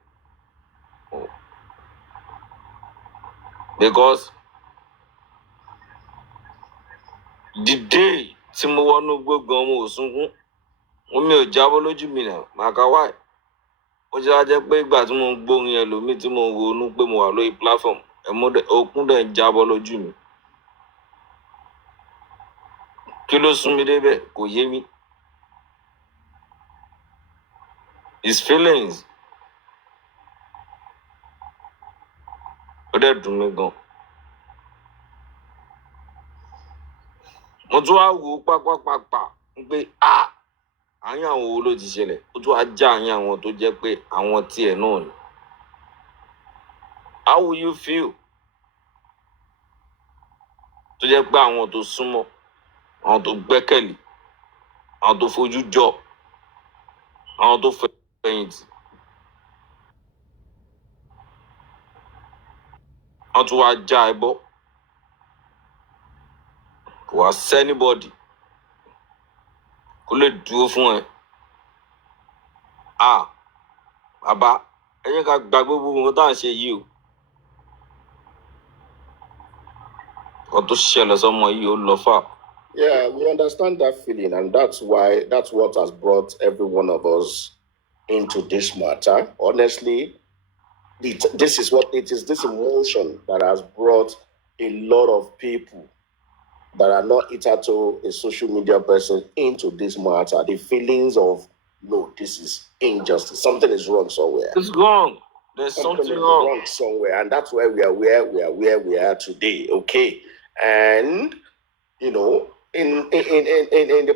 Because the day tí mo wọnú gbọ̀ngàn mo ò sunkún, mi ò jábọ́ lójú mi náà, màkà wáì. Ó jẹ́ jẹ́ pé ìgbà tí mo ń gbórin ẹlòmíì tí mo ń ronú pé mo wà lórí platform, òkun dẹ̀ ń jábọ́ lójú mi. Kí ló sún mi débẹ̀? Kò yé mi. His feelings. Ó dẹ̀ dùn mí gan. Mo tún wá wò ó pápápápá pé àárín àwọn wo ló ti ṣẹlẹ̀. Ó tún wá já àárín àwọn tó jẹ́ pé àwọn tiẹ̀ náà ni. How will you feel? Tó jẹ́ pé àwọn tó súnmọ́, àwọn tó gbẹ́kẹ̀lé, àwọn tó fojú jọ, àwọn tó fẹ̀yìntì. Wọ́n tún wá já ẹ bọ́. Kò wá sẹ́nibọ́dì kó lè dúró fún ẹ. Bàbá, ẹ jẹ́ ká gba gbogbo nǹkan tá à ń ṣe yìí o. Nǹkan tó ṣẹlẹ̀ sọ́mọ yìí ó lọ fà. Yeah, we understand that feeling, and that's what has brought every one of us into this matter. Honestly, this is this emotion that has brought a lot of people that are not hitherto a social media person into this matter. The feelings of, no, this is injustice. Something is wrong somewhere. It's wrong. There's something wrong somewhere, and that's why we are where we are today. Okay, and in the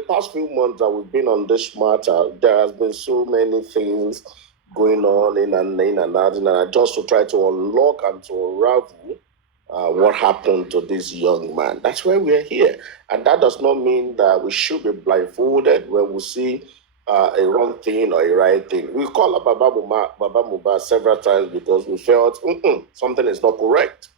past few months that we've been on this matter, there has been so many things going on in and out, and just to try to unlock and to unravel what happened to this young man. That's why we're here. And that does not mean that we should be blindfolded when we see a wrong thing or a right thing. We call up Baba Mohbad several times because we felt something is not correct.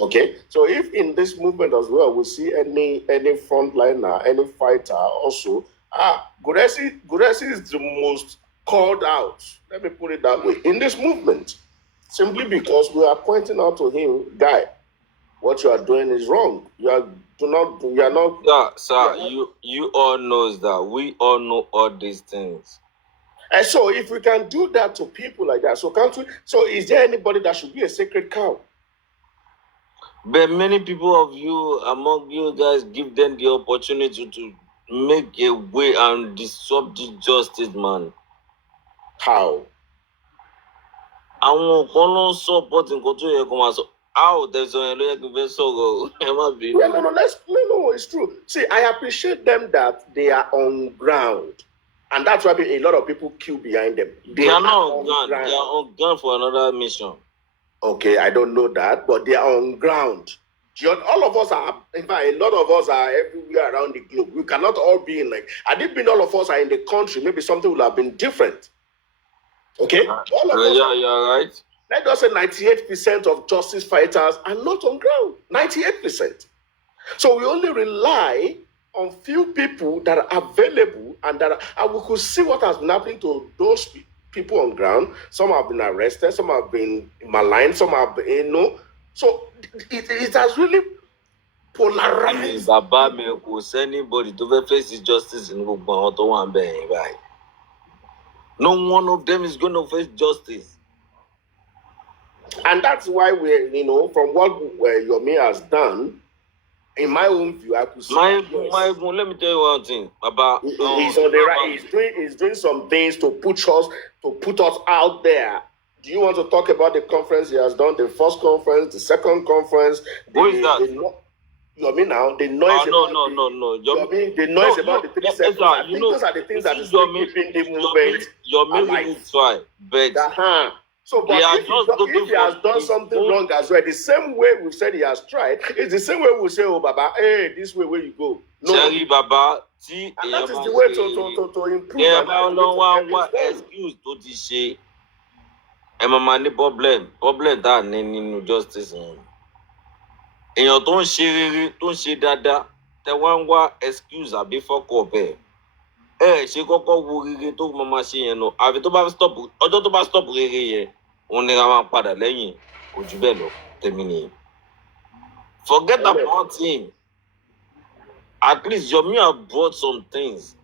Okay, so if in this movement as well we see any frontliner, any fighter also, Guresi is the most called out, let me put it that way, in this movement, simply because we are pointing out to him, guy, what you are doing is wrong. You are not. Yeah, sir, you all knows that. We all know all these things. And so if we can do that to people like that, so is there anybody that should be a sacred cow? But many people of you, among you guys, give them the opportunity to make a way and disrupt the justice, man. How? Àwọn kan ló ń support nǹkan tó yẹ kó máa sọ. How there's a ló yẹ kí n fẹ́ sọ̀rọ̀ ẹ má bínú. No, it's true. See, I appreciate them that they are on ground. And that's why a lot of people queue behind them. They are not on ground. They are on ground for another mission. Okay, I don't know that, but they are on ground. All of us are, in fact, a lot of us are everywhere around the globe. We cannot all be in had it been all of us are in the country, maybe something would have been different. Okay? All of us you're right. let us say 98% of justice fighters are not on ground. 98%. So we only rely on few people that are available and we could see what has been happening to those people on ground. Some have been arrested, some have been maligned, some have been, So it has really polarized. Baba me was anybody to face justice in right? No one of them is going to face justice. And that's why from what Yomi has done, in my own view, I could see. Let me tell you one thing, Baba. He's on the right. He's doing some things to put us out there. Do you want to talk about the conference he has done? The first conference, the second conference. Who is that? Yomi now. The noise. No. Yomi, the noise about the 3 seconds. I think those are the things that is keeping the movement. Yomi is fine, but. So, but if he has done something wrong as well, the same way we said he has tried, it's the same way we say, oh, Baba, hey, this way where you go. No. Sorry, Baba. And that is the way to improve. Yeah, what excuse to this say? I'm problem that no justice. Èèyàn tó ń ṣe rere, tó ń ṣe dáadáa, tẹ wá ń wá excuse àbí fọ́kọ̀ bẹ́ẹ̀. Ṣe kọ́kọ́ wo rere tó máa ṣe yẹn nù. Àfi tó bá stop, ọjọ́ tó bá stop rere yẹn, òun ni ra máa padà lẹ́yìn. Kò jù bẹ́ẹ̀ lọ, tèmi nìyẹn. Forget about him. At least Yomi have brought some things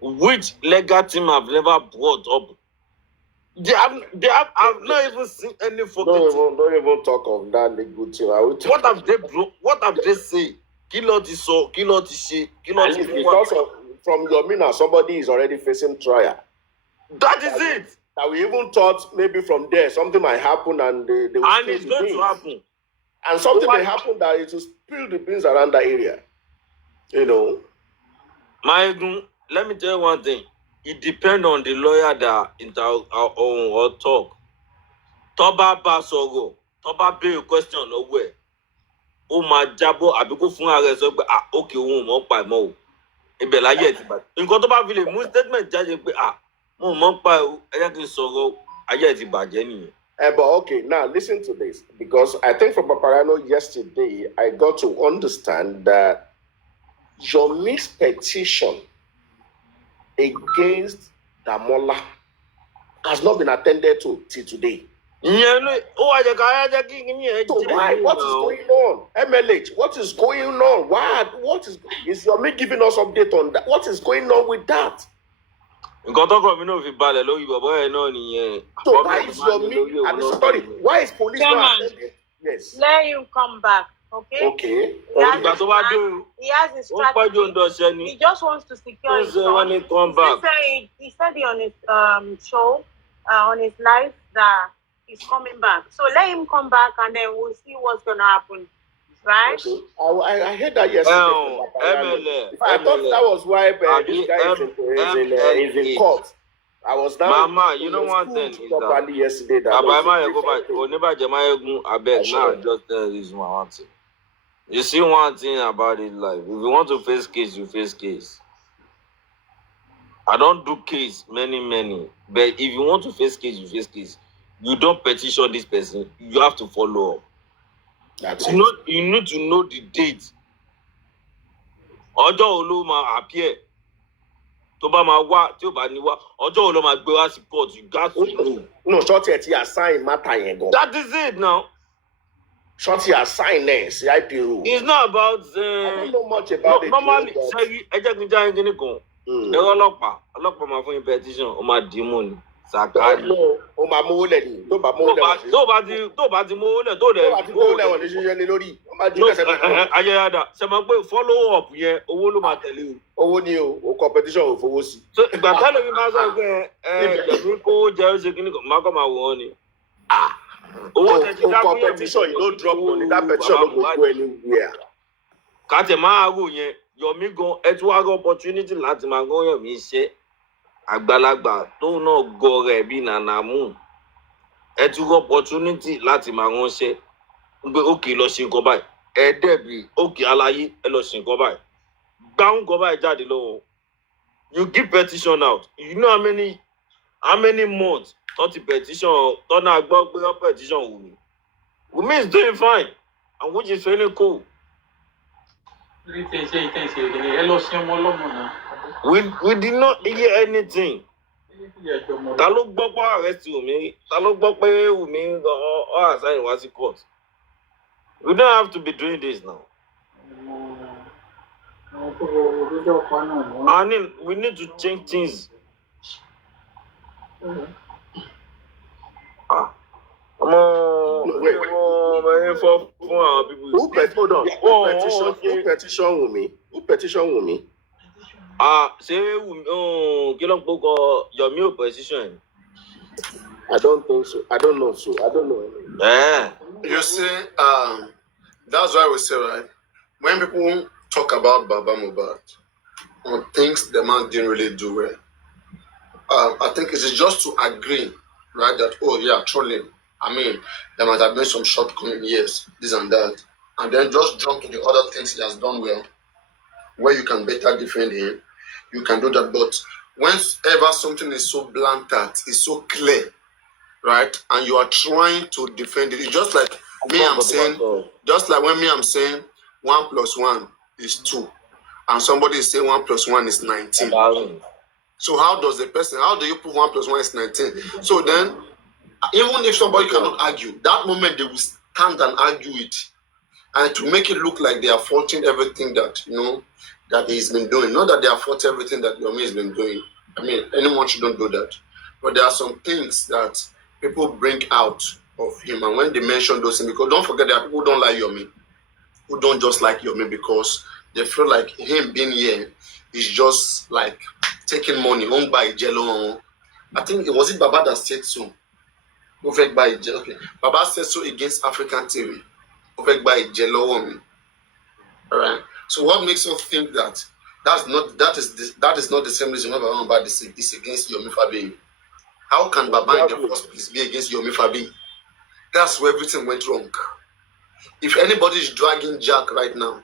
which legal team have never brought up. I've not even seen any forgetting. Don't even talk of that legal team. What have they brought? What have they said? Kilo ti so, kilo ti she, kilo ti because from Yomi now, somebody is already facing trial. That is it. That we even thought maybe from there something might happen and they will and it's going to happen. And something may happen that it will spill the beans around that area. Let me tell you one thing. It depends on the lawyer that or talk. Toba Basogo, Toba be a question nowhere. O ma jabo abiko fun are so pe okay won mo pa mo. Ibe la ye ti ba. Nǹkan tó bá fi lè mú statement jáde pé mo mo pa o, ẹ jẹ́ kí n sọ̀rọ̀ ayé ti bàjẹ́ nìyẹn. But okay, now listen to this, because I think from Papariano yesterday, I got to understand that Yomi's petition against Damola has not been attended to till today. So why? What is going on? MLH, what is going on? What is Yomi giving us update on that? What is going on with that? So why is Yomi? Why is police not attending? Yes. Let him come back. Okay. He has his strategy. He just wants to secure his son. He said it on his show, on his live, that he's coming back. So let him come back and then we'll see what's going to happen. Right? Okay. I heard that yesterday. I thought that was why this guy is in court. I was now. Mama, you know one thing. Properly yesterday. That just tell this one thing. You see one thing about it, like if you want to face case, you face case. I don't do case many, but if you want to face case, you face case. You don't petition this person. You have to follow up. You need to know the date. Ọjọ́ olóma appear. Tó bá máa wá, tí ó bá ní wá, ọjọ́ olóma gbé wá sí court. You got to know. No, Shorty ẹ̀ ti assign matter yẹn gan. That is it now. Shorty assign CIP rule. It's not about. I don't know much about it. Normally, ẹ jẹ́ kí n já ẹni kan. Ẹ̀rọ ọlọ́pàá máa fún yín petition, ó máa dì í mú ni. Sàkáàdì. Ó máa mówó lẹ̀ ni. Tó bá mówó lẹ̀ wọ̀n sí. Tó bá ti mówó lẹ̀ tó dẹ̀. Tó bá ti mówó lẹ̀ wọ̀n ní ṣiṣẹ́ ní lórí. Ó máa di lẹ́sẹ̀ lọ́wọ́. Ayẹyẹdà ṣe máa pé follow up yẹn owó ló máa tẹ̀lé o. Owó ni o competition ò fowó sí. So ìgbà tẹ́lẹ̀ mi máa sọ pé ìjẹ̀bú kó jẹ́ ó ṣe kíní kan máa kọ́ máa wọ̀ ọ́ ni. Owó competition you no drop money, that petition no go go anywhere. Kàtẹ́ máa rò yẹn Yomi gan ẹ tún wá rí opportunity láti máa gan Yomi iṣẹ́ àgbàlagbà tó náà gọ rẹ̀ bí nànàmú ẹ tún rí opportunity láti máa ránṣẹ́ pé òkè lọ ṣe nǹkan báyìí ẹ dẹ̀bi òkè aláyé ẹ lọ ṣe nǹkan báyìí gbáhùn nǹkan báyìí jáde lọ́wọ́ you give petition out you know how many months not the petition, don't know about petition. Wumi is doing fine, and which is really cool. We did not hear anything. Ta ló gbọ́ pé arrest Wumi? Ta ló gbọ́ pé Wumi or assign was in court? We don't have to be doing this now. I mean, we need to change things. Hold on. Who petition Wumi? Who petition Wumi? Say get on book your new position. I don't think so. I don't know. Yeah. You see, that's why we say, right? When people talk about Baba Mohbad or things the man didn't really do well, I think it's just to agree, right? That truly, I mean, there might have been some shortcomings, yes, this and that, and then just jump to the other things he has done well, where you can better defend him. You can do that, but whenever something is so blunt, it's so clear, right? And you are trying to defend it. It's just like me, I'm saying, just like when me, I'm saying 1 + 1 is 2, and somebody is saying 1 + 1 is 19. So how do you prove 1 + 1 is 19? So then, even if somebody cannot argue, that moment they will stand and argue it, and to make it look like they are faulting everything that, that he's been doing. Not that they are faulting everything that Yomi has been doing. I mean, anyone shouldn't do that. But there are some things that people bring out of him, and when they mention those things, because don't forget there are people who don't like Yomi, who don't just like Yomi because they feel like him being here is just like taking money, owned by Jello. I think it was Baba that said so. Okay. Baba said so against African TV. By Jello. All right. So what makes you think that that is not the same reason why Baba Mohbad is against Yomi Fabi? How can Baba in the first place be against Yomi Fabi? That's where everything went wrong. If anybody is dragging Jack right now,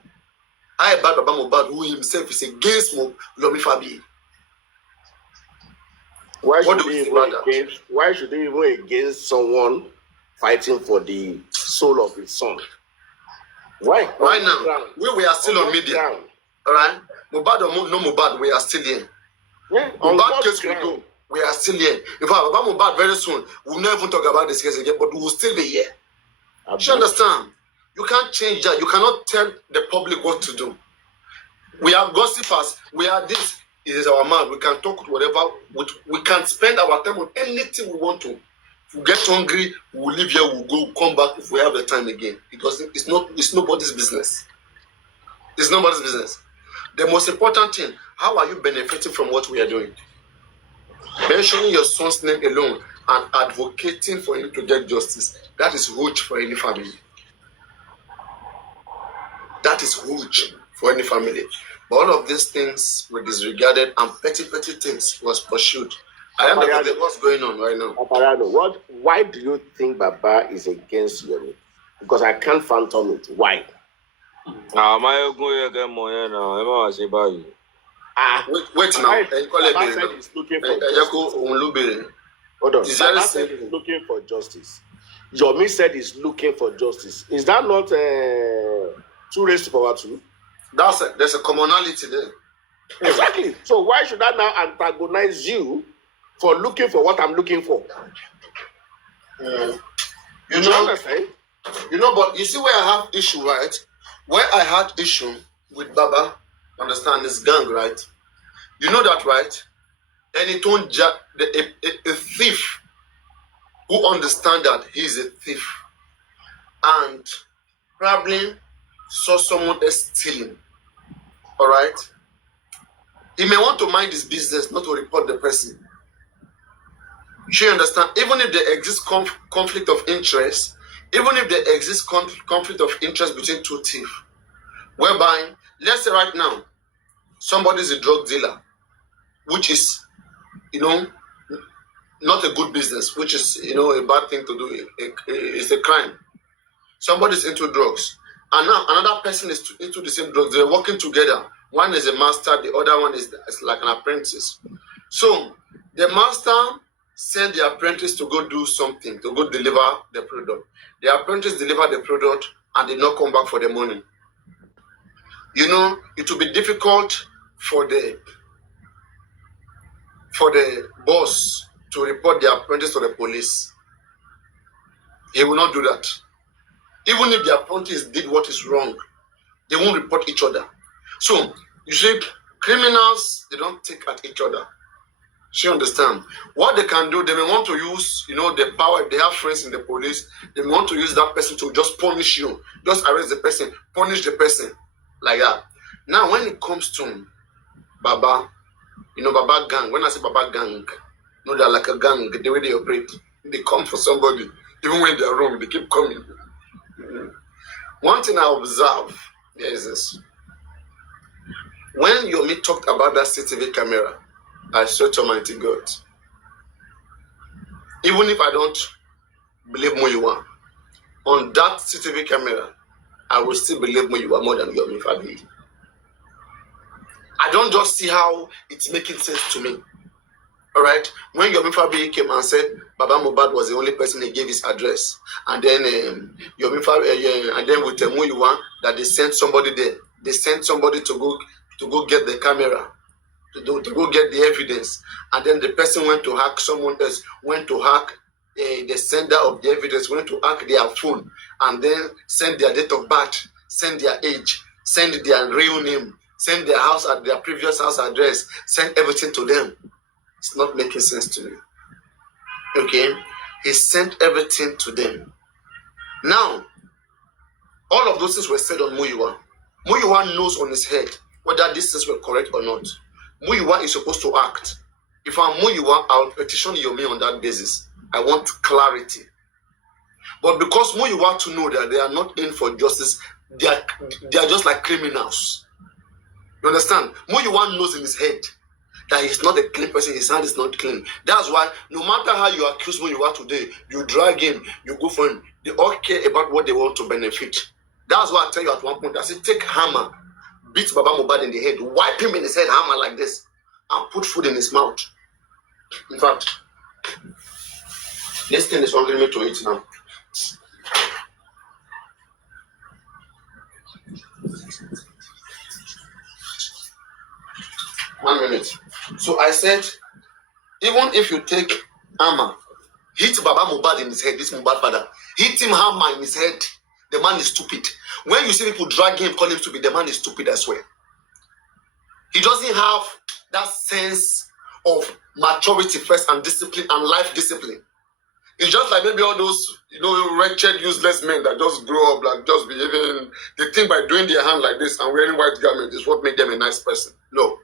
I about Baba Mohbad, who himself is against Yomi Fabi. Why should he even against someone fighting for the soul of his son? Why? Right now, we are still on media. All right? Mohbad or no Mohbad, we are still here. Yeah. Mohbad case will go. We are still here. In fact, about Mohbad very soon, we'll never even talk about this case again, but we will still be here. You understand? You can't change that. You cannot tell the public what to do. We are gossipers. We are this. It is our man. We can talk whatever. We can spend our time on anything we want to. If we get hungry, we'll leave here, we'll go, we'll come back if we have the time again. Because it's nobody's business. It's nobody's business. The most important thing, how are you benefiting from what we are doing? Mentioning your son's name alone and advocating for him to get justice, that is huge for any family. That is huge for any family. But all of these things were disregarded and petty things was pursued. I don't know what's going on right now. Papariano, why do you think Baba is against Yomi? Because I can't fathom it. Why? Wait now. Baba said he's looking for justice. Hold on. Baba said he's looking for justice. Yomi said he's looking for justice. Is that not 2 raised to power 2? There's a commonality there. Exactly. So why should I now antagonize you for looking for what I'm looking for? You know, but you see where I have issue, right? Where I had issue with Baba, understand, this gang, right? You know that, right? And it told a thief who understand that he's a thief and probably saw someone else stealing. All right? He may want to mind his business, not to report the person. You understand? Even if there exists conflict of interest, even if there exists conflict of interest between 2 thieves, whereby, let's say right now, somebody is a drug dealer, which is, not a good business, which is, a bad thing to do. It's a crime. Somebody's into drugs. And now another person is into the same drugs. They're working together. One is a master, the other one is like an apprentice. So the master send the apprentice to go do something, to go deliver the product. The apprentice delivered the product and did not come back for the money. You know, it will be difficult for the boss to report the apprentice to the police. He will not do that. Even if the apprentice did what is wrong, they won't report each other. So, you see, criminals, they don't take at each other. So you understand? What they can do, they may want to use, you know, the power. If they have friends in the police, they may want to use that person to just punish you. Just arrest the person, punish the person, like that. Now, when it comes to Baba, you know, Baba gang, when I say Baba gang, you know, they're like a gang, the way they operate. They come for somebody. Even when they're wrong, they keep coming. One thing I observe is this. When Yomi talked about that CCTV camera, I swear to Almighty God, even if I don't believe Muyiwa, on that CCTV camera, I will still believe Muyiwa more than Yomi Fabi. I don't just see how it's making sense to me. All right? When Yomi Fabi came and said Baba Mohbad was the only person he gave his address, and then Yomi Fabi, and then with Muyiwa, that they sent somebody there. They sent somebody to go get the camera. To go get the evidence, and then the person went to hack someone else, went to hack the sender of the evidence, went to hack their phone, and then send their date of birth, send their age, send their real name, send their house at their previous house address, send everything to them. It's not making sense to me. Okay? He sent everything to them. Now, all of those things were said on Muyiwa. Muyiwa knows on his head whether these things were correct or not. Muyiwa is supposed to act. If I'm Muyiwa, I'll petition Yomi on that basis. I want clarity. But because Muyiwa to know that they are not in for justice, they are just like criminals. You understand? Muyiwa knows in his head that he's not a clean person, his hand is not clean. That's why no matter how you accuse Muyiwa today, you drag him, you go for him, they all care about what they want to benefit. That's why I tell you at one point, I said, take hammer, beat Baba Mohbad in the head, wipe him in his head, hammer like this, and put food in his mouth. In fact, this thing is hungry me to eat now. One minute. So I said, even if you take hammer, hit Baba Mohbad in his head, this Mohbad father, hit him hammer in his head, the man is stupid. When you see people drag him, call him stupid, the man is stupid as well. He doesn't have that sense of maturity first and discipline and life discipline. It's just like maybe all those, wretched, useless men that just grow up, like just behaving, they think by doing their hand like this and wearing white garments is what makes them a nice person. No.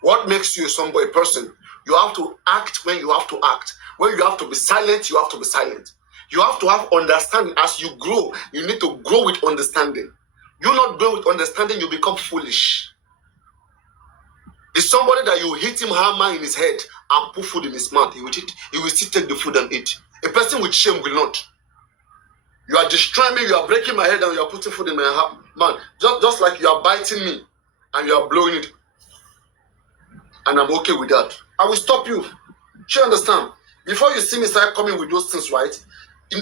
What makes you a person? You have to act when you have to act. When you have to be silent, you have to be silent. You have to have understanding. As you grow, you need to grow with understanding. You not grow with understanding, you become foolish. It's somebody that you hit him hammer in his head and put food in his mouth. He will still take the food and eat. A person with shame will not. You are destroying me, you are breaking my head and you are putting food in my mouth. Just like you are biting me and you are blowing it. And I'm okay with that. I will stop you. You understand? Before you see me start coming with those things, right?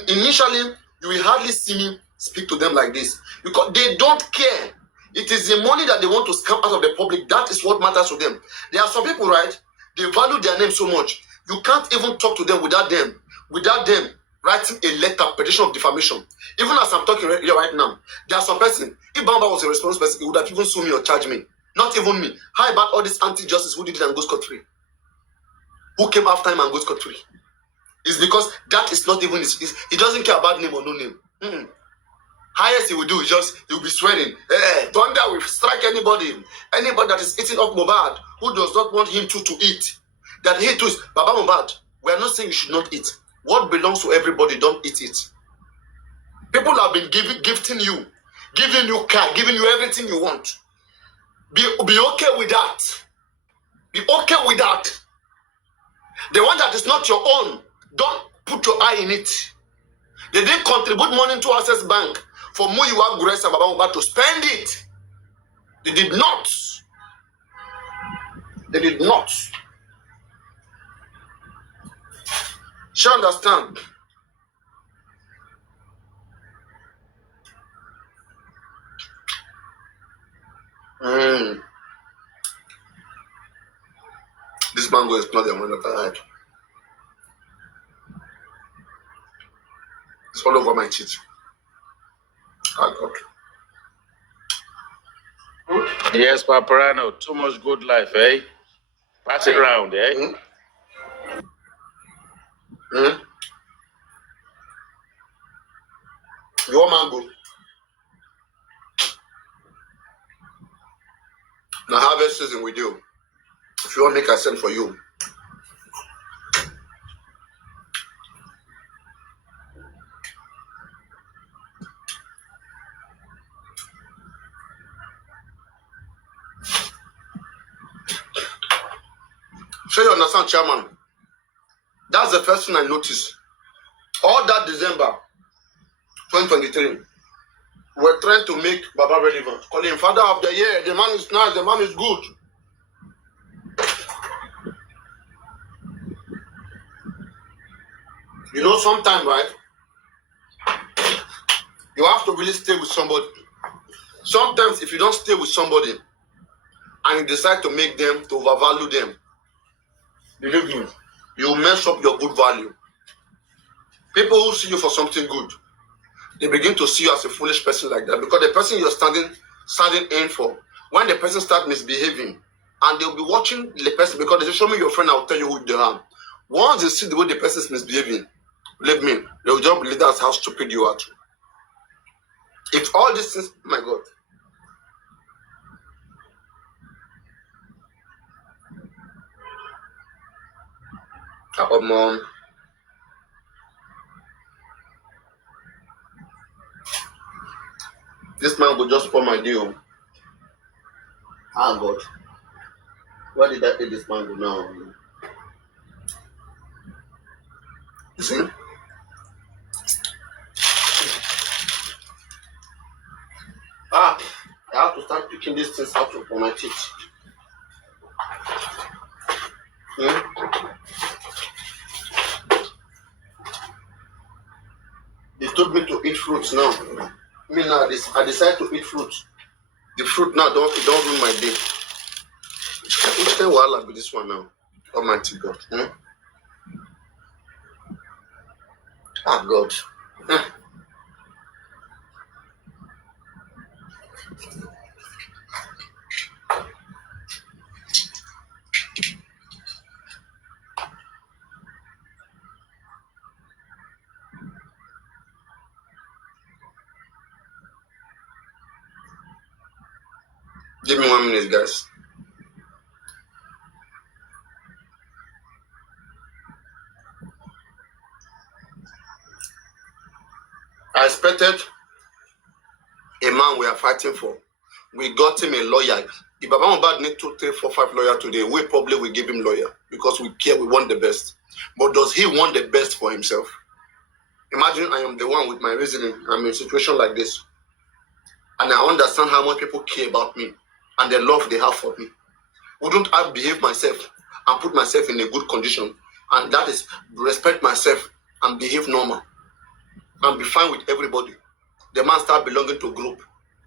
Initially, you will hardly see me speak to them like this. Because they don't care. It is the money that they want to scam out of the public. That is what matters to them. There are some people, right? They value their name so much. You can't even talk to them without them writing a letter, petition of defamation. Even as I'm talking here right now, there are some person, if Bamba was a responsible person, he would have even sued me or charged me. Not even me. How about all this anti-justice who did it and goes scot-free? Who came after him and goes scot-free? It's because that is not even he doesn't care about name or no name. Highest he will do is he will be swearing. Thunder will strike anybody that is eating up Mohbad, who does not want him to eat. That he too is Baba Mohbad. We are not saying you should not eat. What belongs to everybody, don't eat it. People have been gifting you, giving you car, giving you everything you want. Be okay with that. Be okay with that. The one that is not your own, don't put your eye in it. They didn't contribute money to Access Bank for Muyiwa Grace and Baba Mohbad to spend it. They did not. They did not. She understand. This mango is not the one that I like. It's all over my teeth. Oh, God. Yes, Papariano, too much good life, eh? Pass it around, eh? You want mango? Now harvest season with you. If you want make I send for you. So you understand, Chairman? That's the first thing I noticed. All that December 2023, we're trying to make Baba relevant. Call him Father of the Year. The man is nice. The man is good. You know, sometimes, right? You have to really stay with somebody. Sometimes, if you don't stay with somebody and you decide to make them, to overvalue them, believe me, you mess up your good value. People who see you for something good, they begin to see you as a foolish person like that because the person you're standing in for, when the person starts misbehaving, and they'll be watching the person because they say, show me your friend, I'll tell you who they are. Once they see the way the person is misbehaving, believe me, they'll just believe that's how stupid you are. If all these things, my God. Mom. This man will just pour my deal. Ah, God. Where did I take this mango now? You see? I have to start picking these things out from my teeth. They told me to eat fruits now. Me now, I decide to eat fruits. The fruit now don't ruin my day. Which kind of wahala be this one now? Almighty God. Ah, God. Give me 1 minute, guys. I expected a man we are fighting for. We got him a lawyer. If Baba Mohbad need 2, 3, 4, 5 lawyers today, we probably will give him lawyer because we care, we want the best. But does he want the best for himself? Imagine I am the one with my reasoning. I'm in a situation like this. And I understand how much people care about me and the love they have for me. Wouldn't I behave myself and put myself in a good condition? And that is respect myself and behave normal and be fine with everybody. The man start belonging to a group.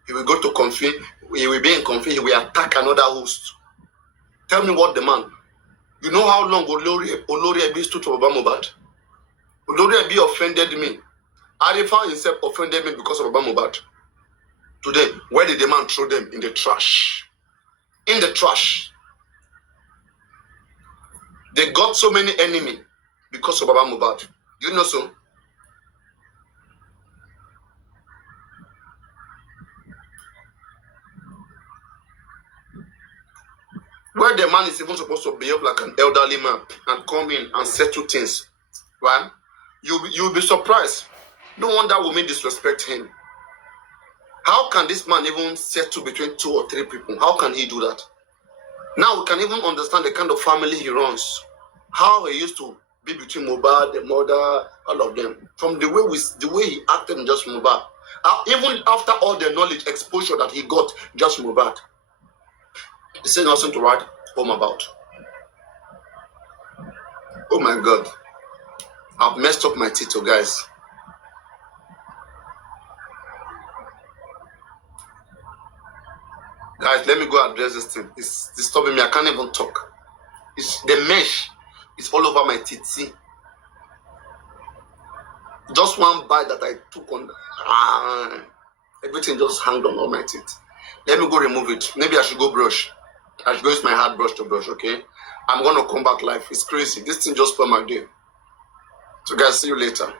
He will go to conflict. He will be in conflict. He will attack another host. Tell me what the man. You know how long Olori Ebi stood for Baba Mohbad? Olori Ebi offended me. Arifa himself offended me because of Baba Mohbad. Today, where did the man throw them? In the trash. In the trash. They got so many enemies because of Baba Mohbad. You know so? Where the man is even supposed to behave like an elderly man and come in and settle things, right? You'll be surprised. No wonder women disrespect him. How can this man even settle between 2 or 3 people? How can he do that? Now we can even understand the kind of family he runs. How he used to be between Mohbad, the mother, all of them. From the way he acted in just Mohbad. Even after all the knowledge, exposure that he got just Mohbad. He said nothing to write home about. Oh my God. I've messed up my teeth, guys. Guys, let me go address this thing. It's disturbing me. I can't even talk. It's the mesh. It's all over my teeth. See? Just one bite that I took on. Everything just hung on all my teeth. Let me go remove it. Maybe I should go brush. I should go use my hard brush to brush, okay? I'm going to come back live. It's crazy. This thing just spoiled my day. So guys, see you later.